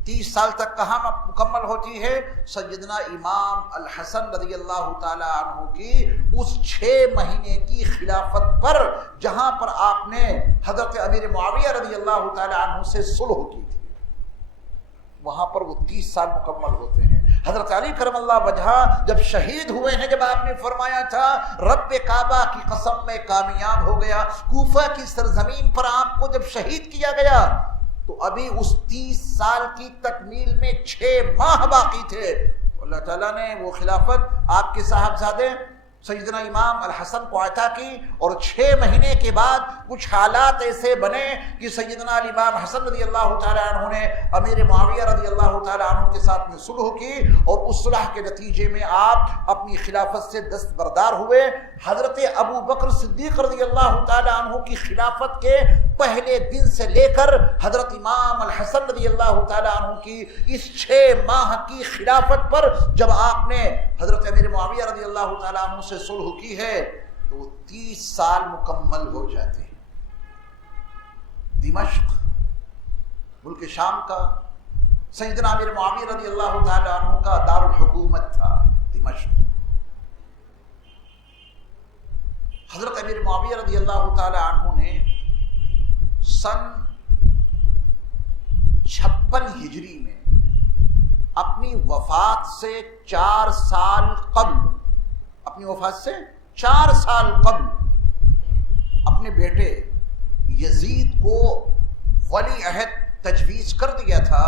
30 سال تک کہاں مکمل ہوتی ہے؟ سیدنا امام الحسن رضی اللہ تعالی عنہ کی اس 6 مہینے کی خلافت پر، جہاں پر آپ نے حضرت امیر معاویہ رضی اللہ تعالی عنہ سے صلح کی تھی، وہاں پر وہ 30 سال مکمل ہوتے ہیں. حضرت علی کرم اللہ وجہہ جب شہید ہوئے ہیں، جب آپ نے فرمایا تھا رب کعبہ کی قسم میں کامیاب ہو گیا، کوفہ کی سرزمین پر آپ کو جب شہید کیا گیا تو ابھی اس 30 سال کی تکمیل میں 6 ماہ باقی تھے. اللہ تعالیٰ نے وہ خلافت آپ کے صاحبزادے سیدنا امام الحسن کو عطا کی، اور 6 مہینے کے بعد کچھ حالات ایسے بنے کہ سیدنا الامام حسن رضی اللہ تعالیٰ عنہ نے امیر معاویہ رضی اللہ تعالیٰ عنہ کے ساتھ میں صلح کی، اور اس صلح کے نتیجے میں آپ اپنی خلافت سے دستبردار ہوئے. حضرت ابو بکر صدیق رضی اللہ تعالیٰ عنہ کی خلافت کے پہلے دن سے لے کر حضرت امام الحسن رضی اللہ تعالیٰ عنہ کی اس 6 ماہ کی خلافت پر جب آپ نے حضرت امیر معاویہ رضی اللہ تعالیٰ عنہ سے صلح کی ہے تو 30 سال مکمل ہو جاتے ہیں. دمشق ملک شام کا سیدنا امیر معاویہ رضی اللہ تعالیٰ عنہ کا دارالحکومت تھا دمشق. حضرت امیر معاویہ رضی اللہ تعالیٰ عنہ نے سن 56 ہجری میں اپنی وفات سے 4 سال قبل، اپنی وفات سے 4 سال قبل اپنے بیٹے یزید کو ولی عہد تجویز کر دیا تھا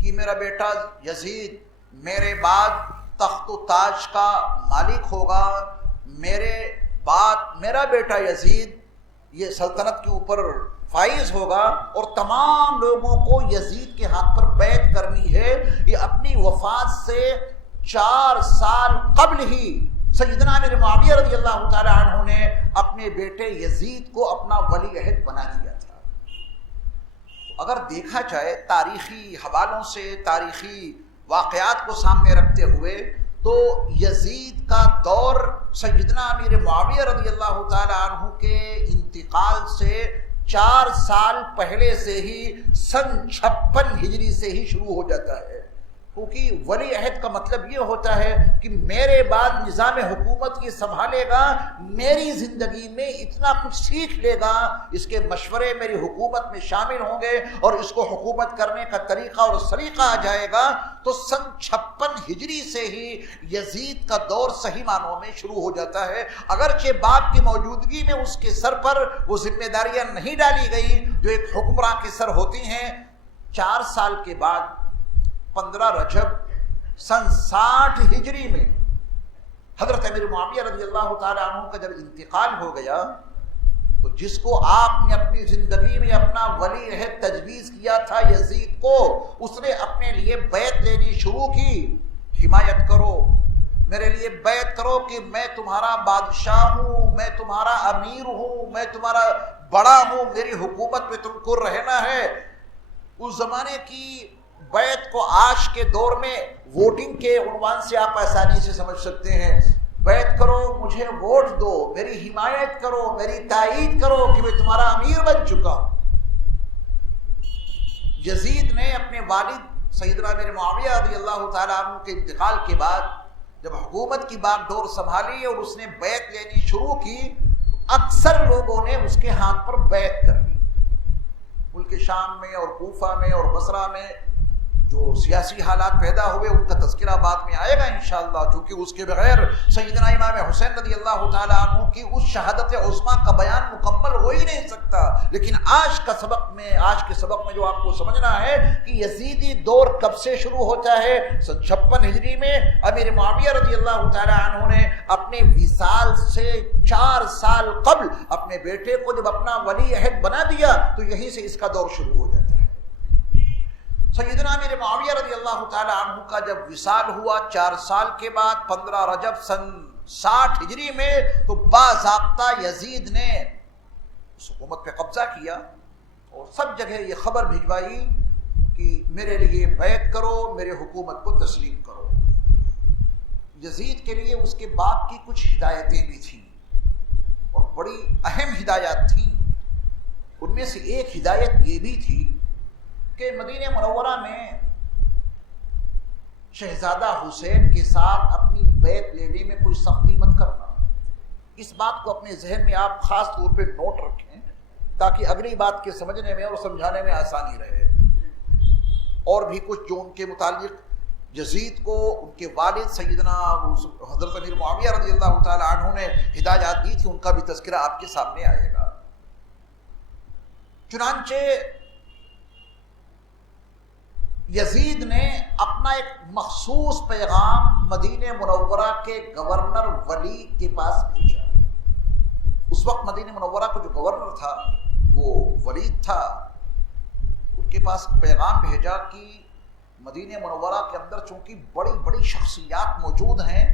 کہ میرا بیٹا یزید میرے بعد تخت و تاج کا مالک ہوگا، میرے بعد میرا بیٹا یزید یہ سلطنت کے اوپر فائز ہوگا، اور تمام لوگوں کو یزید کے ہاتھ پر بیعت کرنی ہے. یہ اپنی وفات سے 4 سال قبل ہی سیدنا امیر معاویہ رضی اللہ تعالی عنہ نے اپنے بیٹے یزید کو اپنا ولی عہد بنا دیا تھا. اگر دیکھا جائے تاریخی حوالوں سے، تاریخی واقعات کو سامنے رکھتے ہوئے، تو یزید کا دور سیدنا امیر معاویہ رضی اللہ تعالی عنہ کے انتقال سے 4 سال پہلے سے ہی سن 56 ہجری سے ہی شروع ہو جاتا ہے. کیونکہ ولی عہد کا مطلب یہ ہوتا ہے کہ میرے بعد نظام حکومت یہ سنبھالے گا، میری زندگی میں اتنا کچھ سیکھ لے گا، اس کے مشورے میری حکومت میں شامل ہوں گے اور اس کو حکومت کرنے کا طریقہ اور سلیقہ آ جائے گا. تو سن 56 ہجری سے ہی یزید کا دور صحیح معنوں میں شروع ہو جاتا ہے. اگرچہ باپ کی موجودگی میں اس کے سر پر وہ ذمہ داریاں نہیں ڈالی گئی جو ایک حکمراں کے سر ہوتی ہیں. 4 سال کے بعد 15 رجب سن 60 ہجری میں حضرت امیر معاویہ رضی اللہ تعالی عنہ کا جب انتقال ہو گیا، تو جس کو آپ نے اپنی زندگی میں اپنا ولی عہد تجویز کیا تھا یزید کو، اس نے اپنے لیے بیعت لینی شروع کی. حمایت کرو، میرے لیے بیعت کرو کہ میں تمہارا بادشاہ ہوں، میں تمہارا امیر ہوں، میں تمہارا بڑا ہوں، میری حکومت میں تم کو رہنا ہے. اس زمانے کی بیعت کو آج کے دور میں ووٹنگ کے عنوان سے آپ آسانی سے سمجھ سکتے ہیں. بیعت کرو، مجھے ووٹ دو، میری حمایت کرو، میری تائید کرو کہ میں تمہارا امیر بن چکا. یزید نے اپنے والد سیدنا امیر معاویہ رضی اللہ تعالیٰ عنہ کے انتقال کے بعد جب حکومت کی باغ ڈور سنبھالی اور اس نے بیعت لینی شروع کی، اکثر لوگوں نے اس کے ہاتھ پر بیعت کر لی. ملک شام میں اور کوفہ میں اور بصرہ میں جو سیاسی حالات پیدا ہوئے ان کا تذکرہ بعد میں آئے گا انشاءاللہ، چونکہ اس کے بغیر سیدنا امام حسین رضی اللہ تعالی عنہ کی اس شہادت عظمیٰ کا بیان مکمل ہو ہی نہیں سکتا. لیکن آج کے سبق میں جو آپ کو سمجھنا ہے کہ یزیدی دور کب سے شروع ہوتا ہے. سن 56 ہجری میں امیر معاویہ رضی اللہ تعالی عنہ نے اپنے وصال سے 4 سال قبل اپنے بیٹے کو جب اپنا ولی عہد بنا دیا تو یہیں سے اس کا دور شروع ہو جاتا ہے. سیدنا امیر معاویہ رضی اللہ تعالی عنہ کا جب وصال ہوا 4 سال کے بعد 15 رجب سن 60 ہجری میں، تو باضابطہ یزید نے اس حکومت پہ قبضہ کیا اور سب جگہ یہ خبر بھجوائی کہ میرے لیے بیعت کرو، میرے حکومت کو تسلیم کرو. یزید کے لیے اس کے باپ کی کچھ ہدایتیں بھی تھیں اور بڑی اہم ہدایات تھیں. ان میں سے ایک ہدایت یہ بھی تھی کہ مدینہ منورہ میں شہزادہ حسین کے ساتھ اپنی بیعت لینے میں کوئی سختی مت کرنا. اس بات کو اپنے ذہن میں آپ خاص طور پہ نوٹ رکھیں تاکہ اگلی بات کے سمجھنے میں اور سمجھانے میں آسانی رہے. اور بھی کچھ جو ان کے متعلق یزید کو ان کے والد سیدنا حضرت امیر معاویہ رضی اللہ تعالی عنہ نے ہدایات دی تھی، ان کا بھی تذکرہ آپ کے سامنے آئے گا. چنانچہ یزید نے اپنا ایک مخصوص پیغام مدینہ منورہ کے گورنر ولید کے پاس بھیجا. اس وقت مدینہ منورہ کا جو گورنر تھا وہ ولید تھا. ان کے پاس پیغام بھیجا کہ مدینہ منورہ کے اندر چونکہ بڑی بڑی شخصیات موجود ہیں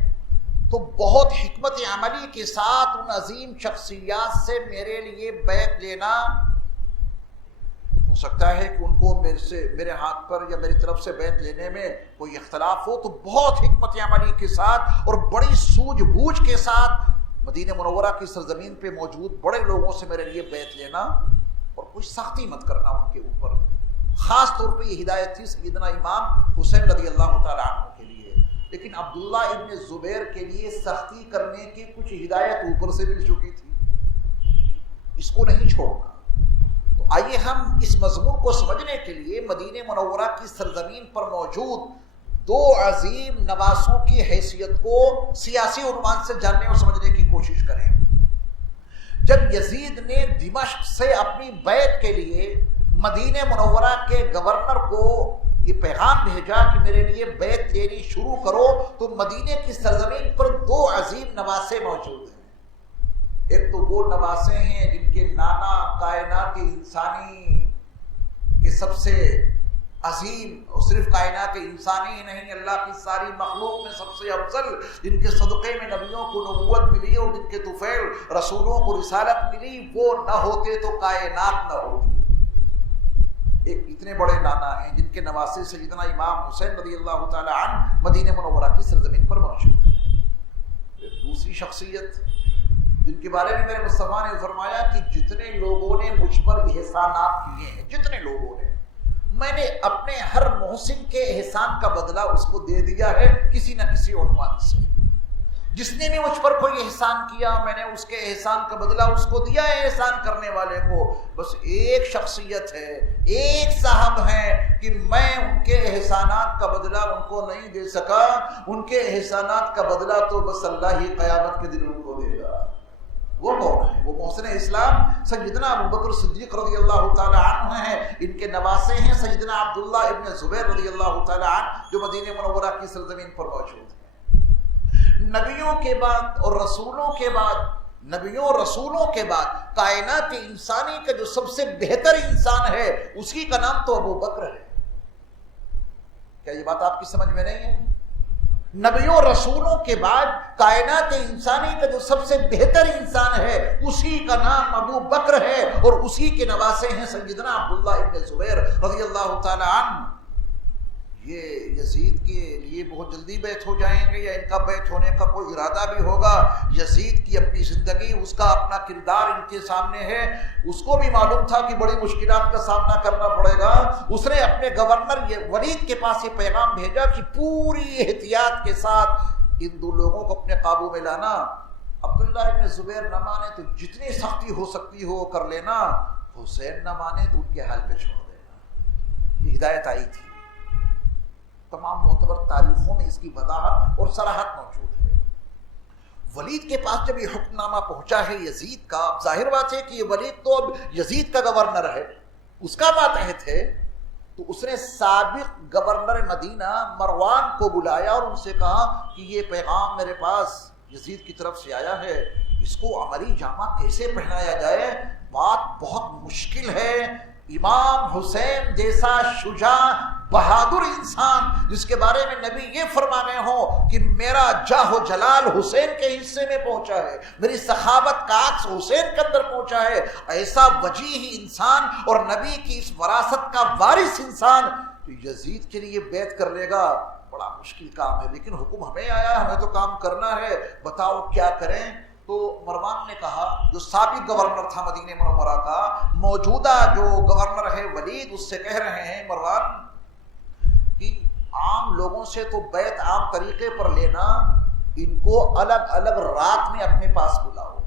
تو بہت حکمت عملی کے ساتھ ان عظیم شخصیات سے میرے لیے بیعت لینا. ہو سکتا ہے کہ ان کو میرے ہاتھ پر یا میری طرف سے بیعت لینے میں کوئی اختلاف ہو، تو بہت حکمت عملی کے ساتھ اور بڑی سوجھ بوجھ کے ساتھ مدینہ منورہ کی سرزمین پہ موجود بڑے لوگوں سے میرے لیے بیعت لینا اور کوئی سختی مت کرنا ان کے اوپر. خاص طور پہ یہ ہدایت تھی سیدنا امام حسین رضی اللہ تعالی عنہ کے لیے. لیکن عبداللہ ابن زبیر کے لیے سختی کرنے کی کچھ ہدایت اوپر سے مل چکی تھی، اس کو نہیں چھوڑنا. تو آئیے ہم اس مضمون کو سمجھنے کے لیے مدینہ منورہ کی سرزمین پر موجود دو عظیم نواسوں کی حیثیت کو سیاسی عنوان سے جاننے اور سمجھنے کی کوشش کریں. جب یزید نے دمشق سے اپنی بیعت کے لیے مدینہ منورہ کے گورنر کو یہ پیغام بھیجا کہ میرے لیے بیعت لینی شروع کرو، تو مدینہ کی سرزمین پر دو عظیم نواسے موجود ہیں. ایک تو وہ نواسے ہیں جن کے نانا کائنات انسانی کے سب سے عظیم، اور صرف کائنات انسانی ہی نہیں، اللہ کی ساری مخلوق میں سب سے افضل، جن کے صدقے میں نبیوں کو نبوت ملی اور جن کے طفیل رسولوں کو رسالت ملی، وہ نہ ہوتے تو کائنات نہ ہوتی. ایک اتنے بڑے نانا ہیں جن کے نواسے سیدنا امام حسین رضی اللہ تعالی عنہ مدینہ منورہ کی سرزمین پر موجود ہیں. دوسری شخصیت جن کے بارے میں میرے مصطفیٰ نے فرمایا کہ جتنے لوگوں نے مجھ پر احسانات کیے ہیں، جتنے لوگوں نے، میں نے اپنے ہر محسن کے احسان کا بدلہ اس کو دے دیا ہے کسی نہ کسی عنوان سے. جس نے بھی مجھ پر کوئی احسان کیا میں نے اس کے احسان کا بدلہ اس کو دیا ہے احسان کرنے والے کو. بس ایک شخصیت ہے، ایک صاحب ہے کہ میں ان کے احسانات کا بدلہ ان کو نہیں دے سکا. ان کے احسانات کا بدلہ تو بس اللہ ہی قیامت کے دن ان کو دے گا. وہ کون ہے؟ وہ محسن اسلام سیدنا ابو بکر صدیق رضی اللہ تعالی عنہ ہیں. ان کے نواسے ہیں سیدنا عبداللہ ابن زبیر رضی اللہ تعالی عنہ جو مدینہ منورہ کی سرزمین پر موجود ہیں. نبیوں کے بعد اور رسولوں کے بعد، نبیوں اور رسولوں کے بعد کائنات انسانی کا جو سب سے بہتر انسان ہے اسی کا نام تو ابو بکر ہے. کیا یہ بات آپ کی سمجھ میں نہیں ہے؟ نبیوں اور رسولوں کے بعد کائنات انسانی کا جو سب سے بہتر انسان ہے اسی کا نام ابو بکر ہے، اور اسی کے نواسے ہیں سیدنا عبداللہ ابن زبیر رضی اللہ تعالی عنہ. یہ یزید کے لیے بہت جلدی بیعت ہو جائیں گے یا ان کا بیعت ہونے کا کوئی ارادہ بھی ہوگا؟ یزید کی اپنی زندگی، اس کا اپنا کردار ان کے سامنے ہے. اس کو بھی معلوم تھا کہ بڑی مشکلات کا سامنا کرنا پڑے گا. اس نے اپنے گورنر ولید کے پاس یہ پیغام بھیجا کہ پوری احتیاط کے ساتھ ان دو لوگوں کو اپنے قابو میں لانا. عبداللہ ابن زبیر نہ مانے تو جتنی سختی ہو سکتی ہو کر لینا، حسین نہ مانے تو ان کے حال پہ چھوڑ دینا. یہ ہدایت آئی تھی. تمام معتبر تاریخوں میں اس کی وضاحت اور صراحت موجود ہے. ولید کے پاس جب یہ حکم نامہ پہنچا ہے یزید کا، ظاہر بات ہے کہ یہ ولید تو اب یزید کا گورنر ہے، اس کا ماتحت ہے، تو اس نے سابق گورنر مدینہ مروان کو بلایا اور ان سے کہا کہ یہ پیغام میرے پاس یزید کی طرف سے آیا ہے، اس کو عملی جامہ کیسے پہنایا جائے؟ بات بہت مشکل ہے. امام حسین جیسا شجاع بہادر انسان جس کے بارے میں نبی یہ فرما گئے ہوں کہ میرا جاہ و جلال حسین کے حصے میں پہنچا ہے، میری سخاوت کا عکس حسین کے اندر پہنچا ہے، ایسا وجیح انسان اور نبی کی اس وراثت کا وارث انسان یزید کے لیے بیعت کر لے گا، بڑا مشکل کام ہے. لیکن حکم ہمیں آیا، ہمیں تو کام کرنا ہے، بتاؤ کیا کریں؟ تو مروان نے کہا، جو سابق گورنر تھا مدینہ منورہ کا، موجودہ جو گورنر ہے ولید، اس سے کہہ رہے ہیں مروان کہ عام لوگوں سے تو بیعت عام طریقے پر لینا، ان کو الگ الگ رات میں اپنے پاس بلاؤ،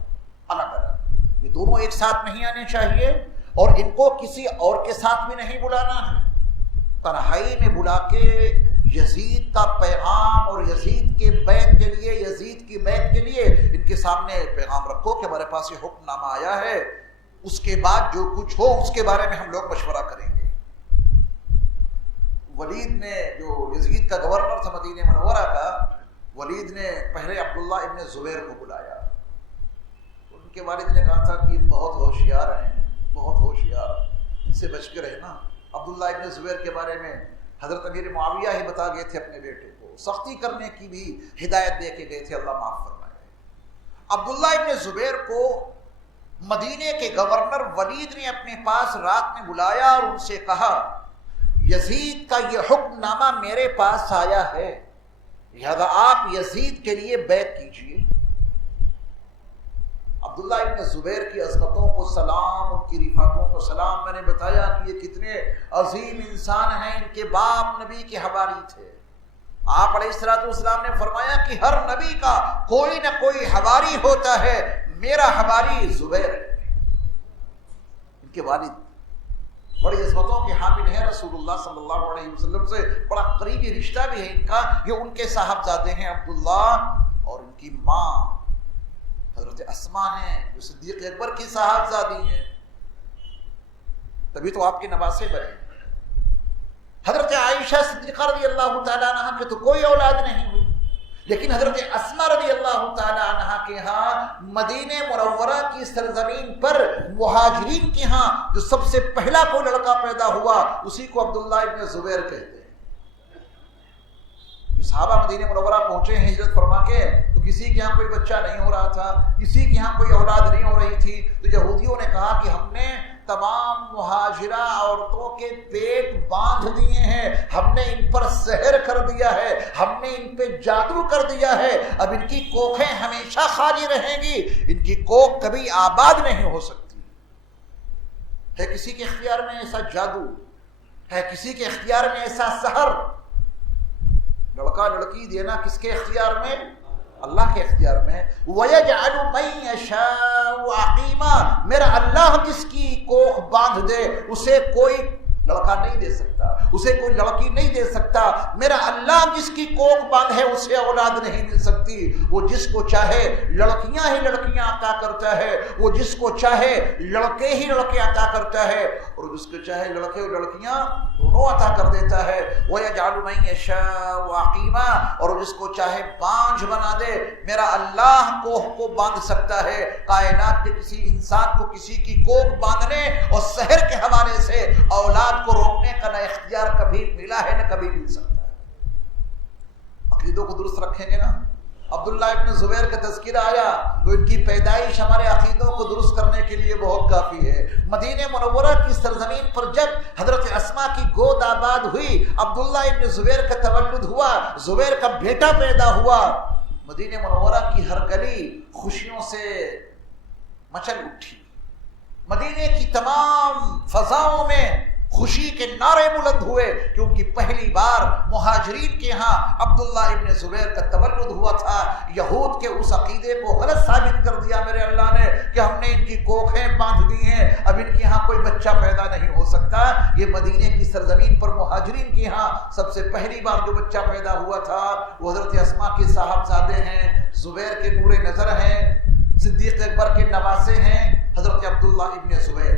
الگ الگ. یہ دونوں ایک ساتھ نہیں آنے چاہیے اور ان کو کسی اور کے ساتھ بھی نہیں بلانا ہے. تنہائی میں بلا کے یزید کا پیغام اور یزید کے بیعت کے لیے، یزید کی بیعت کے لیے ان کے سامنے پیغام رکھو کہ ہمارے پاس یہ حکم نامہ آیا ہے، اس کے بعد جو کچھ ہو اس کے بارے میں ہم لوگ مشورہ کریں گے. ولید نے جو یزید کا گورنر تھا مدینہ منورہ کا، ولید نے پہلے عبداللہ ابن زبیر کو بلایا. ان کے والد نے کہا تھا کہ یہ بہت ہوشیار ہیں، بہت ہوشیار، ان سے بچ کے رہنا. عبداللہ ابن زبیر کے بارے میں حضرت امیر معاویہ ہی بتا گئے تھے اپنے بیٹے کو، سختی کرنے کی بھی ہدایت دے کے گئے تھے، اللہ معاف فرمائے. عبداللہ ابن زبیر کو مدینے کے گورنر ولید نے اپنے پاس رات میں بلایا اور ان سے کہا یزید کا یہ حکم نامہ میرے پاس آیا ہے، لہذا آپ یزید کے لیے بیعت کیجیے. عبداللہ ابن زبیر کی عظمتوں کو سلام، ان کی رفاقوں کو سلام. میں نے بتایا کہ یہ کتنے عظیم انسان ہیں، ان کے باپ نبی کے حواری تھے. آپ علیہ السلام نے فرمایا کہ ہر نبی کا کوئی نہ کوئی حواری ہوتا ہے، میرا حواری زبیر ہے. ان کے والد بڑی عظمتوں کے حامل ہیں، رسول اللہ صلی اللہ علیہ وسلم سے بڑا قریبی رشتہ بھی ہے ان کا. یہ ان کے صاحبزادے ہیں عبداللہ، اور ان کی ماں حضرت اسماء ہیں جو صدیق اکبر کی صاحبزادی ہیں، تبھی تو آپ کے نواسے بنے. حضرت عائشہ صدیقہ رضی اللہ تعالیٰ عنہ کے تو کوئی اولاد نہیں ہوئی، لیکن حضرت اسماء رضی اللہ تعالیٰ عنہ کے ہاں مدینہ منورہ کی سرزمین پر مہاجرین کے ہاں جو سب سے پہلا کوئی لڑکا پیدا ہوا اسی کو عبداللہ ابن زبیر کہتے ہیں. صحابہ مدینہ منورہ پہنچے ہیں ہجرت فرما کے، تو کسی کے ہاں کوئی بچہ نہیں ہو رہا تھا، کسی کے ہاں کوئی اولاد نہیں ہو رہی تھی. تو یہودیوں نے کہا کہ ہم نے تمام مہاجرہ عورتوں کے پیٹ باندھ دیے ہیں، ہم نے ان پر سحر کر دیا ہے، ہم نے ان پہ جادو کر دیا ہے، اب ان کی کوکھیں ہمیشہ خالی رہیں گی، ان کی کوکھ کبھی آباد نہیں ہو سکتی. ہے کسی کے اختیار میں ایسا جادو، ہے کسی کے اختیار میں ایسا سحر. لڑکا لڑکی دینا کس کے اختیار میں؟ اللہ کے اختیار میں. وَيَجْعَلُ مَن يَشَاءُ عَقِيمًا، میرا اللہ جس کی کوکھ باندھ دے اسے کوئی لڑکا نہیں دے سکتا، اسے کوئی لڑکی نہیں دے سکتا. میرا اللہ جس کی کوکھ باندھے اسے اولاد نہیں مل سکتی. وہ جس کو چاہے لڑکیاں ہی لڑکیاں عطا کرتا ہے، وہ جس کو چاہے لڑکے ہی لڑکے عطا کرتا ہے، اور جس کو چاہے لڑکے اور لڑکیاں دونوں عطا کر دیتا ہے. وَيَجْعَلُ مَن يَشَاءُ عَقِيمًا، اور جس کو چاہے بانجھ بنا دے. میرا اللہ کوکھ کو باندھ سکتا ہے. کائنات کے کسی انسان کو کسی کی کوکھ باندھنے اور سحر کے حوالے سے اولاد کو روکنے کا نہ اختیار کبھی ملا ہے نہ کبھی مل سکتا ہے. عقیدوں کو درست رکھیں گے نا. عبداللہ ابن زبیر کا تذکرہ آیا تو ان کی پیدائش ہمارے عقیدوں کو درست کرنے کے لیے بہت کافی ہے. مدینہ منورہ کی سرزمین پر جب حضرت اسماء کی گود آباد ہوئی، عبداللہ ابن زبیر کا تولد ہوا، زبیر کا بیٹا پیدا ہوا، مدینہ منورہ کی ہر گلی خوشیوں سے مچل اٹھی. مدینے کی تمام فضاؤں میں خوشی کے نعرے بلند ہوئے، کیونکہ پہلی بار مہاجرین کے ہاں عبداللہ ابن زبیر کا تولد ہوا تھا. یہود کے اس عقیدے کو غلط ثابت کر دیا میرے اللہ نے کہ ہم نے ان کی کوکھیں باندھ دی ہیں، اب ان کے ہاں کوئی بچہ پیدا نہیں ہو سکتا. یہ مدینے کی سرزمین پر مہاجرین کے ہاں سب سے پہلی بار جو بچہ پیدا ہوا تھا وہ حضرت اسماء کے صاحبزادے ہیں، زبیر کے نور نظر ہیں، صدیق اکبر کے نواسے ہیں حضرت عبداللہ ابن زبیر.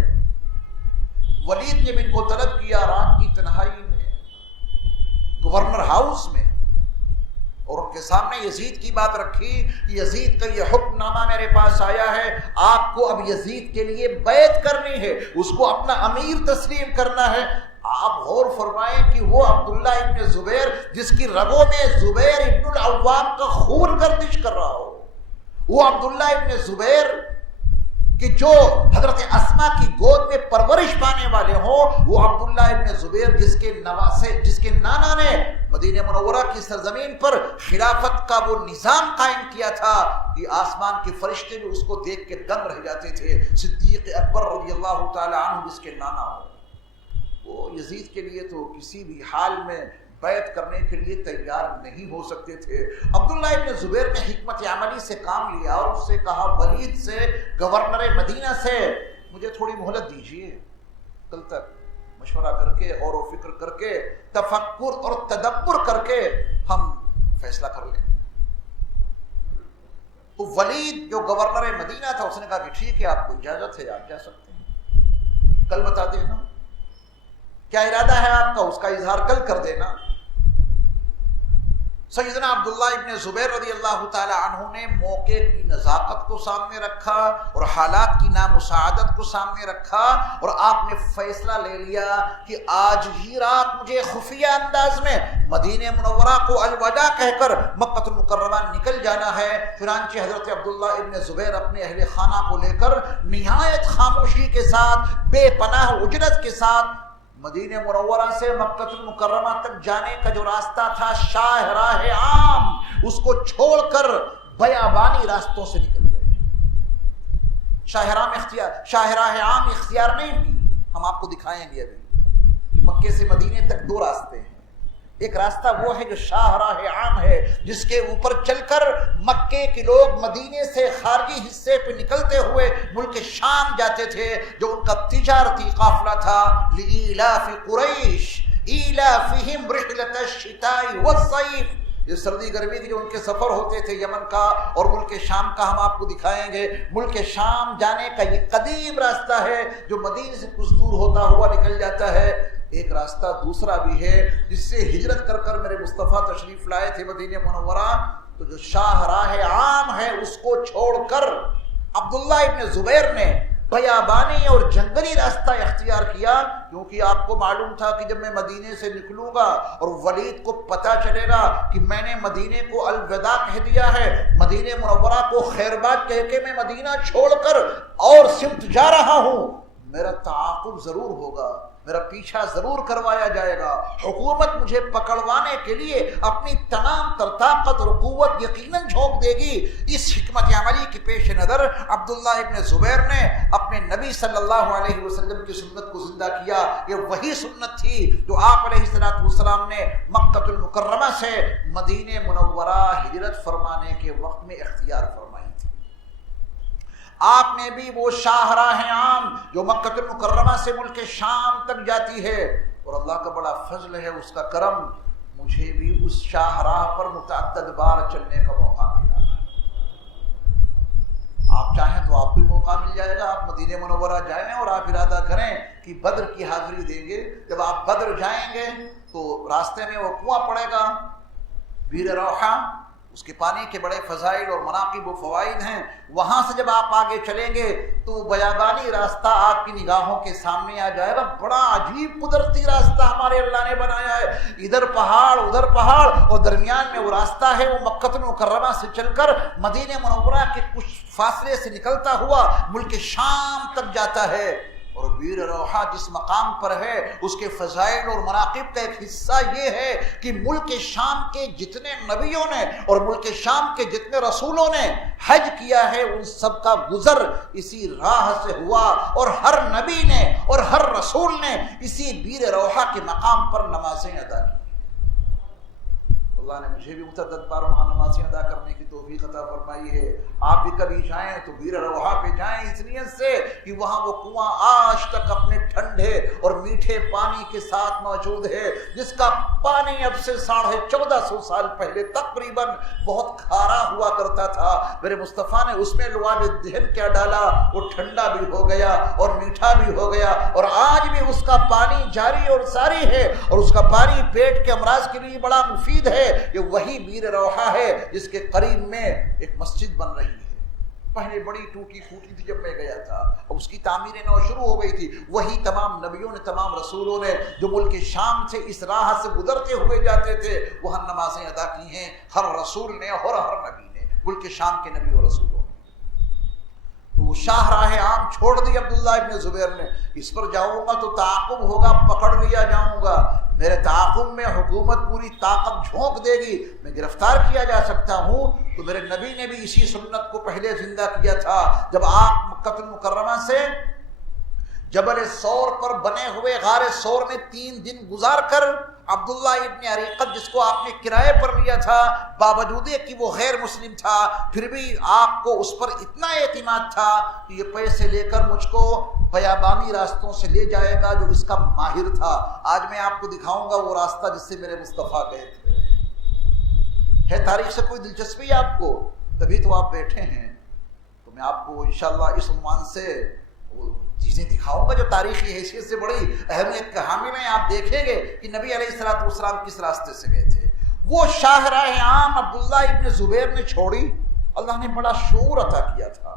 ولید نے ان کو طلب کیا رات کی تنہائی میں گورنر ہاؤس میں، اور ان کے سامنے یزید کی بات رکھی کہ یزید کا یہ حکم نامہ میرے پاس آیا ہے، آپ کو اب یزید کے لیے بیعت کرنی ہے، اس کو اپنا امیر تسلیم کرنا ہے. آپ غور فرمائیں کہ وہ عبداللہ ابن زبیر جس کی رگوں میں زبیر ابن العوام کا خون گردش کر رہا ہو، وہ عبداللہ ابن زبیر کہ جو حضرت اسماء کی گود میں پرورش پانے والے ہوں، وہ عبداللہ ابن زبیر جس کے نواسے، جس کے نانا نے مدینہ منورہ کی سرزمین پر خلافت کا وہ نظام قائم کیا تھا کہ آسمان کے فرشتے بھی اس کو دیکھ کے دنگ رہ جاتے تھے. صدیق اکبر رضی اللہ تعالی عنہ جس کے نانا ہو، وہ یزید کے لیے تو کسی بھی حال میں بیعت کرنے کے لیے تیار نہیں ہو سکتے تھے. عبداللہ ابن زبیر نے حکمت عملی سے کام لیا اور اس سے کہا ولید سے، گورنر مدینہ سے، مجھے تھوڑی مہلت دیجیے، کل تک مشورہ کر کے، غور و فکر کر کے، تفکر اور تدبر کر کے ہم فیصلہ کر لیں. تو ولید جو گورنر مدینہ تھا اس نے کہا کہ ٹھیک ہے، آپ کو اجازت ہے، آپ جا سکتے ہیں، کل بتا دینا. کیا ارادہ ہے آپ کا، اس کا اظہار کل کر دینا۔ سیدنا عبداللہ ابن زبیر رضی اللہ تعالی عنہ نے موقع کی نزاکت کو سامنے رکھا اور حالات کی نامساعدت کو سامنے رکھا، اور آپ نے فیصلہ لے لیا کہ آج ہی رات مجھے خفیہ انداز میں مدینہ منورہ کو الوداع کہہ کر مکہ المکرمہ نکل جانا ہے۔ چنانچہ حضرت عبداللہ ابن زبیر اپنے اہل خانہ کو لے کر نہایت خاموشی کے ساتھ، بے پناہ اجرت کے ساتھ مدینہ منورہ سے مکہ المکرمہ تک جانے کا جو راستہ تھا شاہراہ عام، اس کو چھوڑ کر بیابانی راستوں سے نکل گئے۔ شاہراہ عام اختیار نہیں کی، ہم آپ کو دکھائیں گے ابھی۔ مکے سے مدینے تک دو راستے ہیں، ایک راستہ وہ ہے جو شاہراہ عام ہے، جس کے اوپر چل کر مکے کے لوگ مدینے سے خارجی حصے پہ نکلتے ہوئے ملک شام جاتے تھے، جو ان کا تجارتی قافلہ تھا۔ لإیلاف قریش ایلافہم رحلۃ الشتاء والصیف، یہ سردی گرمی کے جو ان کے سفر ہوتے تھے یمن کا اور ملک شام کا، ہم آپ کو دکھائیں گے۔ ملک شام جانے کا یہ قدیم راستہ ہے جو مدینے سے کچھ دور ہوتا ہوا نکل جاتا ہے۔ ایک راستہ دوسرا بھی ہے جس سے ہجرت کر کر میرے مصطفیٰ تشریف لائے تھے مدینہ منورہ، تو جو شاہراہ عام ہے اس کو چھوڑ کر عبداللہ ابن زبیر نے بیابانی اور جنگلی راستہ اختیار کیا، کیونکہ آپ کو معلوم تھا کہ جب میں مدینے سے نکلوں گا اور ولید کو پتہ چلے گا کہ میں نے مدینے کو الوداع کہہ دیا ہے، مدینہ منورہ کو خیر بات کہہ کے میں مدینہ چھوڑ کر اور سمت جا رہا ہوں، میرا تعاقب ضرور ہوگا، میرا پیچھا ضرور کروایا جائے گا، حکومت مجھے پکڑوانے کے لیے اپنی تمام تر طاقت اور قوت یقیناً جھونک دے گی۔ اس حکمت عملی کے پیش نظر عبداللہ ابن زبیر نے اپنے نبی صلی اللہ علیہ وسلم کی سنت کو زندہ کیا۔ یہ وہی سنت تھی جو آپ علیہ السلام نے مکہ المکرمہ سے مدینہ منورہ ہجرت فرمانے کے وقت میں اختیار فرمائی تھی۔ آپ نے بھی وہ شاہراہ عام جو مکہ المکرمہ سے ملک شام تک جاتی ہے، اور اللہ کا بڑا فضل ہے، اس کا کرم، مجھے بھی اس شاہراہ پر متعدد بار چلنے کا موقع ملا۔ آپ چاہیں تو آپ کو موقع مل جائے گا، آپ مدینہ منورہ جائیں اور آپ ارادہ کریں کہ بدر کی حاضری دیں گے۔ جب آپ بدر جائیں گے تو راستے میں وہ کنواں پڑے گا بیر روحہ، اس کے پانی کے بڑے فضائل اور مناقب و فوائد ہیں۔ وہاں سے جب آپ آگے چلیں گے تو بیابانی راستہ آپ کی نگاہوں کے سامنے آ جائے گا۔ بڑا عجیب قدرتی راستہ ہمارے اللہ نے بنایا ہے، ادھر پہاڑ ادھر پہاڑ، اور درمیان میں وہ راستہ ہے، وہ مکہ المکرمہ سے چل کر مدینہ منورہ کے کچھ فاصلے سے نکلتا ہوا ملک شام تک جاتا ہے۔ اور بیر روحہ جس مقام پر ہے، اس کے فضائل اور مناقب کا ایک حصہ یہ ہے کہ ملک شام کے جتنے نبیوں نے اور ملک شام کے جتنے رسولوں نے حج کیا ہے، ان سب کا گزر اسی راہ سے ہوا، اور ہر نبی نے اور ہر رسول نے اسی بیر روحہ کے مقام پر نمازیں ادا کی۔ اللہ نے مجھے بھی متعدد بار وہاں نمازیں ادا کرنے کی توفیق عطا فرمائی ہے۔ آپ بھی کبھی جائیں تو بیر روحہ پہ جائیں اس نیت سے کہ وہاں وہ کنواں آج تک اپنے ٹھنڈے اور میٹھے پانی کے ساتھ موجود ہے، جس کا پانی اب سے 1450 سال پہلے تقریباً بہت کھارا ہوا کرتا تھا۔ میرے مصطفیٰ نے اس میں لعاب دہن کیا ڈالا، وہ ٹھنڈا بھی ہو گیا اور میٹھا بھی ہو گیا، اور آج بھی اس کا پانی جاری اور ساری ہے، اور اس کا پانی پیٹ کے امراض کے لیے بڑا مفید ہے۔ یہ وہی بیر روحہ ہے جس کے قریب میں ایک مسجد بن رہی ہے، پہلے بڑی ٹوٹی پھوٹی تھی جب میں گیا تھا، اب اس کی تعمیر نو شروع ہو گئی تھی۔ وہی تمام نبیوں نے، تمام رسولوں نے جو ملک شام سے اس راہ سے گزرتے ہوئے جاتے تھے، وہاں نمازیں ادا کی ہیں، ہر رسول نے اور ہر نبی نے، ملک شام کے نبی اور رسولوں نے۔ تو وہ شاہراہ عام چھوڑ دی عبداللہ ابن زبیر نے، اس پر جاؤں گا تو تعاقب ہوگا، پکڑ لیا جاؤں گا، میرے تعاقب میں حکومت پوری طاقت جھونک دے گی، میں گرفتار کیا جا سکتا ہوں۔ تو میرے نبی نے بھی اسی سنت کو پہلے زندہ کیا تھا، جب آپ مکہ المکرمہ سے جبل سور پر بنے ہوئے غار سور میں 3 دن گزار کر عبداللہ ابن عریقت، جس کو آپ نے کرائے پر لیا تھا، باوجود کہ وہ غیر مسلم تھا، پھر بھی آپ کو اس پر اتنا اعتماد تھا کہ یہ پیسے لے کر مجھ کو بیابانی راستوں سے لے جائے گا، جو اس کا ماہر تھا۔ آج میں آپ کو دکھاؤں گا وہ راستہ جس سے میرے مصطفیٰ گئے تھے۔ ہے تاریخ سے کوئی دلچسپی آپ کو؟ تبھی تو آپ بیٹھے ہیں، تو میں آپ کو انشاءاللہ اس عنوان سے چیزیں دکھاؤں گا جو تاریخی حیثیت سے بڑی اہمیت کا حامل ہیں. آپ دیکھیں گے کہ نبی علیہ الصلوۃ والسلام کس راستے سے گئے تھے. وہ شاہراہ عام عبداللہ ابن زبیر نے چھوڑی. اللہ نے بڑا شعور عطا کیا تھا,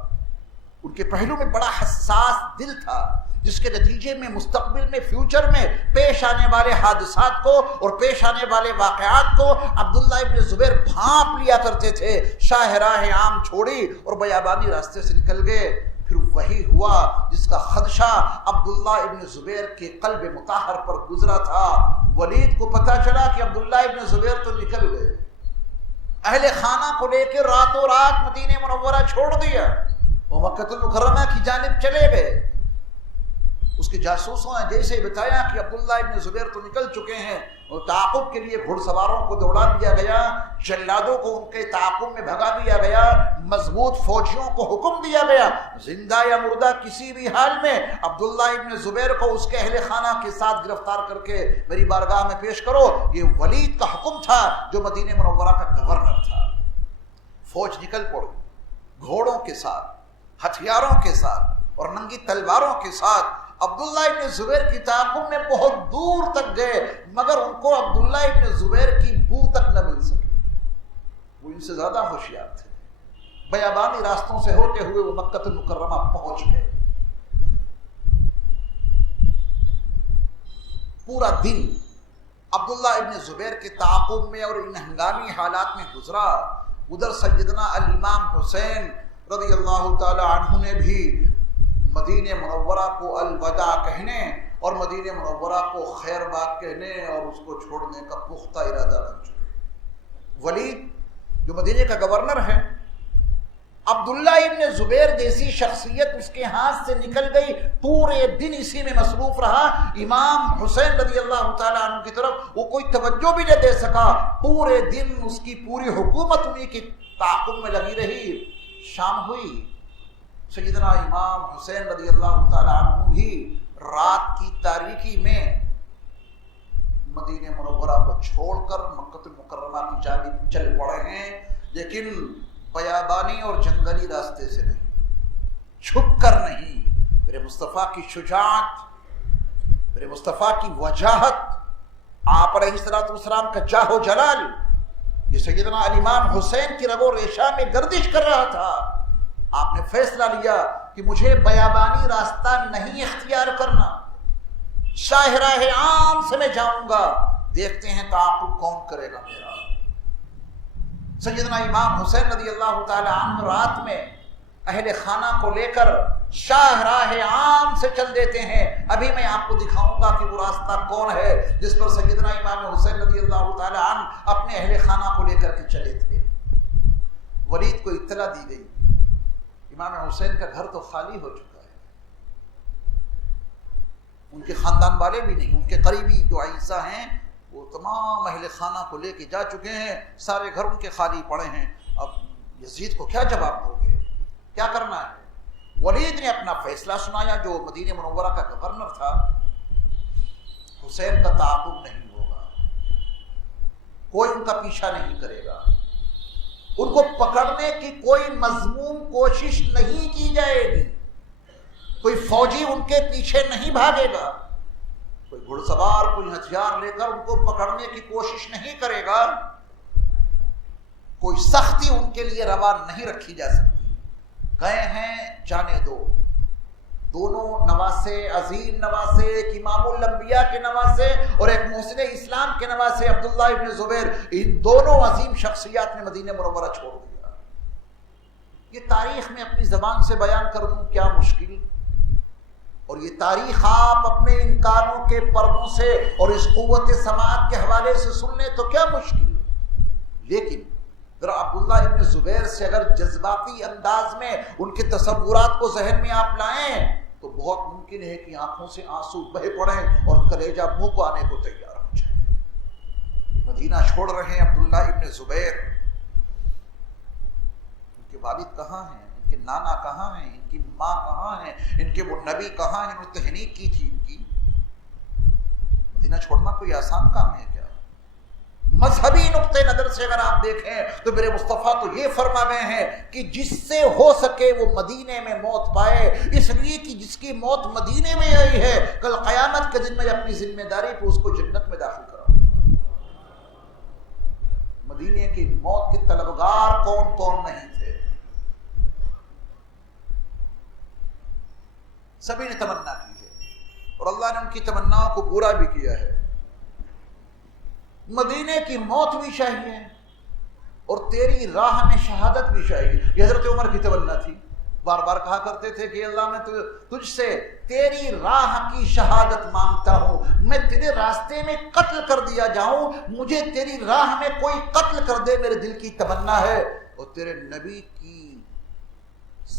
ان کے پہلو میں بڑا حساس دل تھا, جس کے نتیجے میں مستقبل میں فیوچر میں پیش آنے والے حادثات کو اور پیش آنے والے واقعات کو عبداللہ ابن زبیر بھانپ لیا کرتے تھے. شاہراہ عام چھوڑی اور بیابانی راستے سے نکل گئے. پھر وہی ہوا جس کا خدشہ عبداللہ ابن زبیر کے قلب مطہر پر گزرا تھا. ولید کو پتا چلا کہ عبداللہ ابن زبیر تو نکل گئے, اہل خانہ کو لے کے راتوں رات مدینہ منورہ چھوڑ دیا, وہ مکہ المکرمہ کی جانب چلے گئے. اس کے جاسوسوں نے جیسے بتایا کہ عبداللہ ابن زبیر تو نکل چکے ہیں, اور تعاقب کے لیے گھڑ سواروں کو دوڑا دیا گیا, جلادوں کو ان کے تعاقب میں بھگا دیا گیا, مضبوط فوجیوں کو حکم دیا گیا زندہ یا مردہ کسی بھی حال میں عبداللہ ابن زبیر کو اس کے اہل خانہ کے ساتھ گرفتار کر کے میری بارگاہ میں پیش کرو. یہ ولید کا حکم تھا جو مدینہ منورہ کا گورنر تھا. فوج نکل پڑی گھوڑوں کے ساتھ, ہتھیاروں کے ساتھ اور ننگی تلواروں کے ساتھ. عبداللہ ابن زبیر کی تعاقب میں بہت دور تک گئے, مگر ان کو عبداللہ ابن زبیر کی بو تک نہ مل سکی. وہ ان سے زیادہ ہوشیار تھے. بیابانی راستوں سے ہوتے ہوئے وہ مکہ المکرمہ پہنچ گئے. پورا دن عبداللہ ابن زبیر کے تعاقب میں اور ان ہنگامی حالات میں گزرا. ادھر سیدنا الامام حسین رضی اللہ تعالی عنہ نے بھی مدینہ منورہ کو الوداع کہنے اور مدینہ منورہ کو خیر باد کہنے اور اس کو چھوڑنے کا پختہ ارادہ بن چکے. ولید جو مدینہ کا گورنر ہے, عبداللہ ابن زبیر جیسی شخصیت اس کے ہاتھ سے نکل گئی, پورے دن اسی میں مصروف رہا. امام حسین رضی اللہ تعالیٰ عنہ کی طرف وہ کوئی توجہ بھی نہ دے سکا. پورے دن اس کی پوری حکومت انہی کی تعاقب میں لگی رہی. شام ہوئی, سیدنا امام حسین رضی اللہ تعالیٰ عنہ بھی رات کی تاریکی میں مدینہ منورہ کو چھوڑ کر مکہ المکرمہ کی جانب چل پڑے ہیں, لیکن بیابانی اور جنگلی راستے سے نہیں, چھپ کر نہیں. میرے مصطفیٰ کی شجاعت, میرے مصطفیٰ کی وجاہت, آپ علیہ الصلوۃ والسلام کا جاہ و جلال یہ سیدنا الامام حسین کی رگ و ریشہ میں گردش کر رہا تھا. آپ نے فیصلہ لیا کہ مجھے بیابانی راستہ نہیں اختیار کرنا, شاہراہ عام سے میں جاؤں گا, دیکھتے ہیں تعاقب کون کرے گا میرا. سیدنا امام حسین رضی اللہ تعالی عنہ رات میں اہل خانہ کو لے کر شاہراہ عام سے چل دیتے ہیں. ابھی میں آپ کو دکھاؤں گا کہ وہ راستہ کون ہے جس پر سیدنا امام حسین رضی اللہ تعالی عنہ اپنے اہل خانہ کو لے کر کے چلے تھے. ولید کو اطلاع دی گئی امام حسین کا گھر تو خالی ہو چکا ہے, ان کے خاندان والے بھی نہیں, ان کے قریبی جو عیسیٰ ہیں وہ تمام اہل خانہ کو لے کے جا چکے ہیں, سارے گھر ان کے خالی پڑے ہیں. اب یزید کو کیا جواب دو گے, کیا کرنا ہے؟ ولید نے اپنا فیصلہ سنایا, جو مدینہ منورہ کا گورنر تھا. حسین کا تعاقب نہیں ہوگا, کوئی ان کا پیچھا نہیں کرے گا, ان کو پکڑنے کی کوئی مذموم کوشش نہیں کی جائے گی, کوئی فوجی ان کے پیچھے نہیں بھاگے گا, کوئی گھڑ سوار کوئی ہتھیار لے کر ان کو پکڑنے کی کوشش نہیں کرے گا, کوئی سختی ان کے لیے روا نہیں رکھی جا سکتی. گئے ہیں جانے دو. دونوں نواسے, عظیم نواسے, ایک امام الانبیاء کے نواسے اور ایک محسن اسلام کے نواسے عبداللہ ابن زبیر, ان دونوں عظیم شخصیات نے مدینہ منورہ چھوڑ دیا. یہ تاریخ میں اپنی زبان سے بیان کر دوں کیا مشکل, اور یہ تاریخ آپ اپنے ان کانوں کے پردوں سے اور اس قوت سماعت کے حوالے سے سن لیں تو کیا مشکل. لیکن ذرا عبداللہ ابن زبیر سے اگر جذباتی انداز میں ان کے تصورات کو ذہن میں آپ لائیں تو بہت ممکن ہے کہ آنکھوں سے آنسو بہہ پڑیں اور کلیجہ منہ کو آنے کو تیار ہو جائے. مدینہ چھوڑ رہے ہیں عبداللہ ابن زبیر. ان کے والد کہاں ہیں, ان کے نانا کہاں ہیں, ان کی ماں کہاں ہیں, ان کے وہ نبی کہاں ہیں, انہوں نے تحریک کی تھی ان کی. مدینہ چھوڑنا کوئی آسان کام ہے کیا؟ مذہبی نقطۂ نظر سے اگر آپ دیکھیں تو میرے مصطفیٰ تو یہ فرما گئے ہیں کہ جس سے ہو سکے وہ مدینے میں موت پائے، اس لیے کہ جس کی موت مدینے میں آئی ہے کل قیامت کے دن میں اپنی ذمہ داری پہ اس کو جنت میں داخل کراؤں۔ مدینے کی موت کے طلبگار کون کون نہیں تھے؟ سبھی نے تمنا کی ہے اور اللہ نے ان کی تمناؤں کو پورا بھی کیا ہے۔ مدینے کی موت بھی چاہیے اور تیری راہ میں شہادت بھی چاہیے، یہ حضرت عمر کی تمنا تھی۔ بار بار کہا کرتے تھے کہ اللہ میں تجھ سے تیری راہ کی شہادت مانگتا ہوں، میں تیرے راستے میں قتل کر دیا جاؤں، مجھے تیری راہ میں کوئی قتل کر دے، میرے دل کی تمنا ہے، اور تیرے نبی کی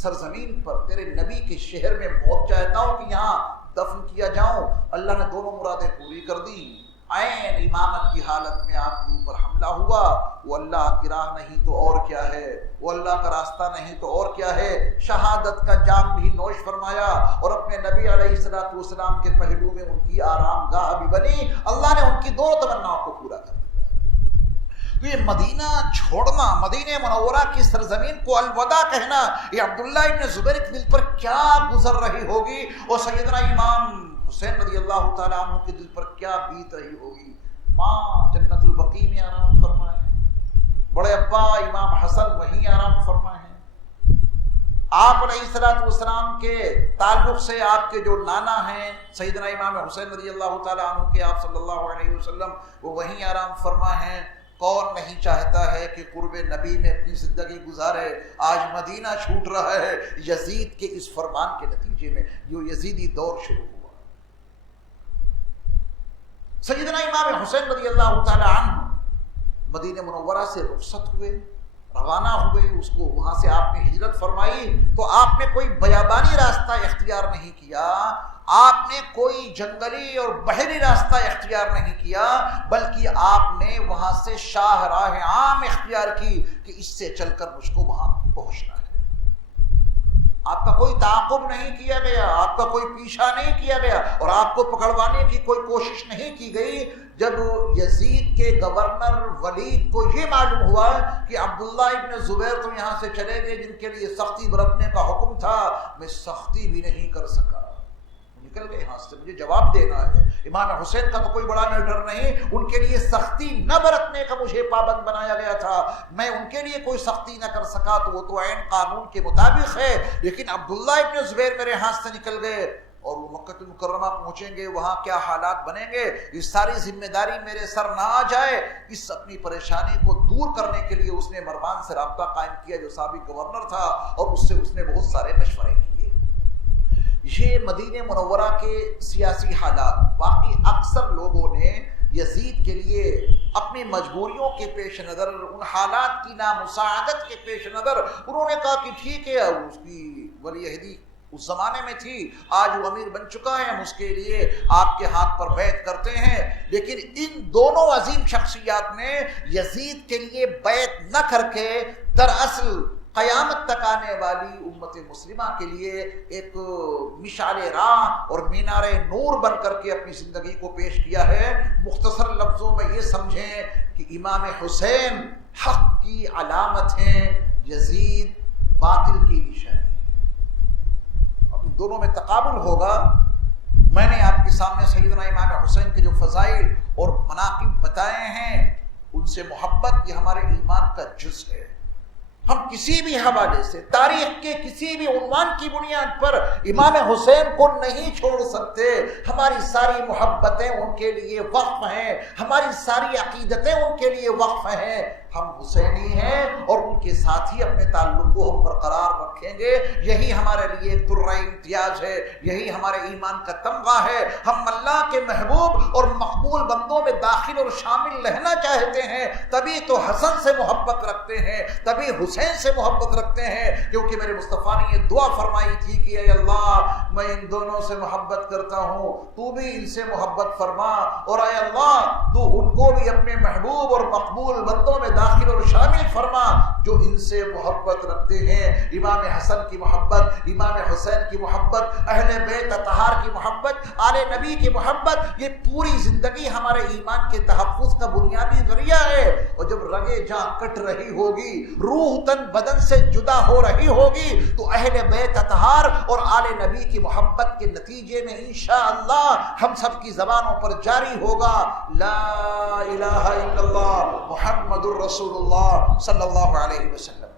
سرزمین پر، تیرے نبی کے شہر میں موت چاہتا ہوں کہ یہاں دفن کیا جاؤں۔ اللہ نے دونوں مرادیں پوری کر دی۔ عین امامت کی حالت میں آپ کے اوپر حملہ ہوا، وہ اللہ کی راہ نہیں تو اور کیا ہے، وہ اللہ کا راستہ نہیں تو اور کیا ہے، شہادت کا جام بھی نوش فرمایا اور اپنے نبی علیہ الصلوۃ والسلام کے پہلو میں ان کی آرام گاہ بھی بنی۔ اللہ نے ان کی دونوں تمناؤں کو پورا کر دیا۔ تو یہ مدینہ چھوڑنا، مدینہ منورہ کی سرزمین کو الوداع کہنا، یہ عبداللہ ابن زبیر کے دل پر کیا گزر رہی ہوگی، اور سیدنا امام حسین رضی اللہ تعالیٰ عنہ کے دل پر کیا بیت رہی ہوگی۔ ماں جنت البقیع میں آرام فرمائے، بڑے ابا امام حسن وہیں آرام فرمائے۔ آپ علیہ السلام کے تعلق سے آپ کے جو نانا ہیں سیدنا امام حسین رضی اللہ تعالیٰ عنہ کے، آپ صلی اللہ علیہ وسلم، وہ وہیں آرام فرما ہیں۔ کون نہیں چاہتا ہے کہ قرب نبی میں اپنی زندگی گزارے؟ آج مدینہ چھوٹ رہا ہے یزید کے اس فرمان کے نتیجے میں، جو یزیدی دور شروع ہوا۔ سیدنا امام حسین رضی اللہ تعالی عنہ مدینہ منورہ سے رخصت ہوئے، روانہ ہوئے، اس کو وہاں سے آپ نے ہجرت فرمائی، تو آپ نے کوئی بیابانی راستہ اختیار نہیں کیا، آپ نے کوئی جنگلی اور بحری راستہ اختیار نہیں کیا، بلکہ آپ نے وہاں سے شاہ راہ عام اختیار کی کہ اس سے چل کر مجھ کو وہاں پہنچنا ہے۔ آپ کا کوئی تعاقب نہیں کیا گیا، آپ کا کوئی پیچھا نہیں کیا گیا، اور آپ کو پکڑوانے کی کوئی کوشش نہیں کی گئی۔ جب یزید کے گورنر ولید کو یہ معلوم ہوا کہ عبداللہ ابن زبیر تو یہاں سے چلے گئے جن کے لیے سختی برتنے کا حکم تھا، میں سختی بھی نہیں کر سکا، نکل گئے یہاں سے، مجھے جواب دینا ہے۔ امام حسین کا تو کوئی بڑا میٹر نہیں، ان کے لیے سختی نہ برتنے کا مجھے پابند بنایا گیا تھا، میں ان کے لیے کوئی سختی نہ کر سکا، تو وہ تو عین قانون کے مطابق ہے۔ لیکن عبداللہ ابن زبیر میرے ہاتھ سے نکل گئے، اور وہ مکہ المکرمہ پہنچیں گے، وہاں کیا حالات بنیں گے، اس ساری ذمہ داری میرے سر نہ آ جائے۔ اس اپنی پریشانی کو دور کرنے کے لیے اس نے مروان سے رابطہ قائم کیا جو سابق گورنر تھا، اور اس سے اس نے بہت سارے مشورے کیے۔ یہ مدینہ منورہ کے سیاسی حالات، باقی اکثر لوگوں نے یزید کے لیے اپنی مجبوریوں کے پیش نظر، ان حالات کی نامساعدت کے پیش نظر، انہوں نے کہا کہ ٹھیک ہے، اس کی ولی عہدی اس زمانے میں تھی، آج وہ امیر بن چکا ہے، ہم اس کے لیے آپ کے ہاتھ پر بیعت کرتے ہیں۔ لیکن ان دونوں عظیم شخصیات نے یزید کے لیے بیعت نہ کر کے دراصل قیامت تک آنے والی امت مسلمہ کے لیے ایک مشعل راہ اور مینار نور بن کر کے اپنی زندگی کو پیش کیا ہے۔ مختصر لفظوں میں یہ سمجھیں کہ امام حسین حق کی علامت ہیں، یزید باطل کی نشانی۔ دونوں میں تقابل ہوگا۔ میں نے آپ کے سامنے سیدنا امام حسین کے جو فضائل اور مناقب بتائے ہیں، ان سے محبت یہ ہمارے ایمان کا جز ہے۔ ہم کسی بھی حوالے سے، تاریخ کے کسی بھی عنوان کی بنیاد پر امام حسین کو نہیں چھوڑ سکتے۔ ہماری ساری محبتیں ان کے لیے وقف ہیں، ہماری ساری عقیدتیں ان کے لیے وقف ہیں۔ ہم حسینی ہیں اور ان کے ساتھ ہی اپنے تعلق کو ہم برقرار رکھیں گے۔ یہی ہمارے لیے ایک درہ امتیاز ہے، یہی ہمارے ایمان کا تمغہ ہے۔ ہم اللہ کے محبوب اور مقبول بندوں میں داخل اور شامل رہنا چاہتے ہیں، تبھی تو حسن سے محبت رکھتے ہیں، تبھی حسین سے محبت رکھتے ہیں، کیونکہ میرے مصطفیٰ نے یہ دعا فرمائی تھی کہ اے اللہ میں ان دونوں سے محبت کرتا ہوں، تو بھی ان سے محبت فرما، اور اے اللہ تو ان کو بھی اپنے محبوب اور مقبول بندوں میں داخل اور شامل فرما۔ جو ان سے محبت رکھتے ہیں، امام حسن کی محبت، امام حسین کی محبت، اہل بیت اطہار کی محبت، آل نبی کی محبت، یہ پوری زندگی ہمارے ایمان کے تحفظ کا بنیادی ذریعہ ہے۔ اور جب رگے جاں کٹ رہی ہوگی، روح تن بدن سے جدا ہو رہی ہوگی، تو اہل بیت اطہار اور آل نبی کی محبت کے نتیجے میں انشاءاللہ ہم سب کی زبانوں پر جاری ہوگا لا الہ الا اللہ محمد الرسول اللہ صلی اللہ علیہ وسلم۔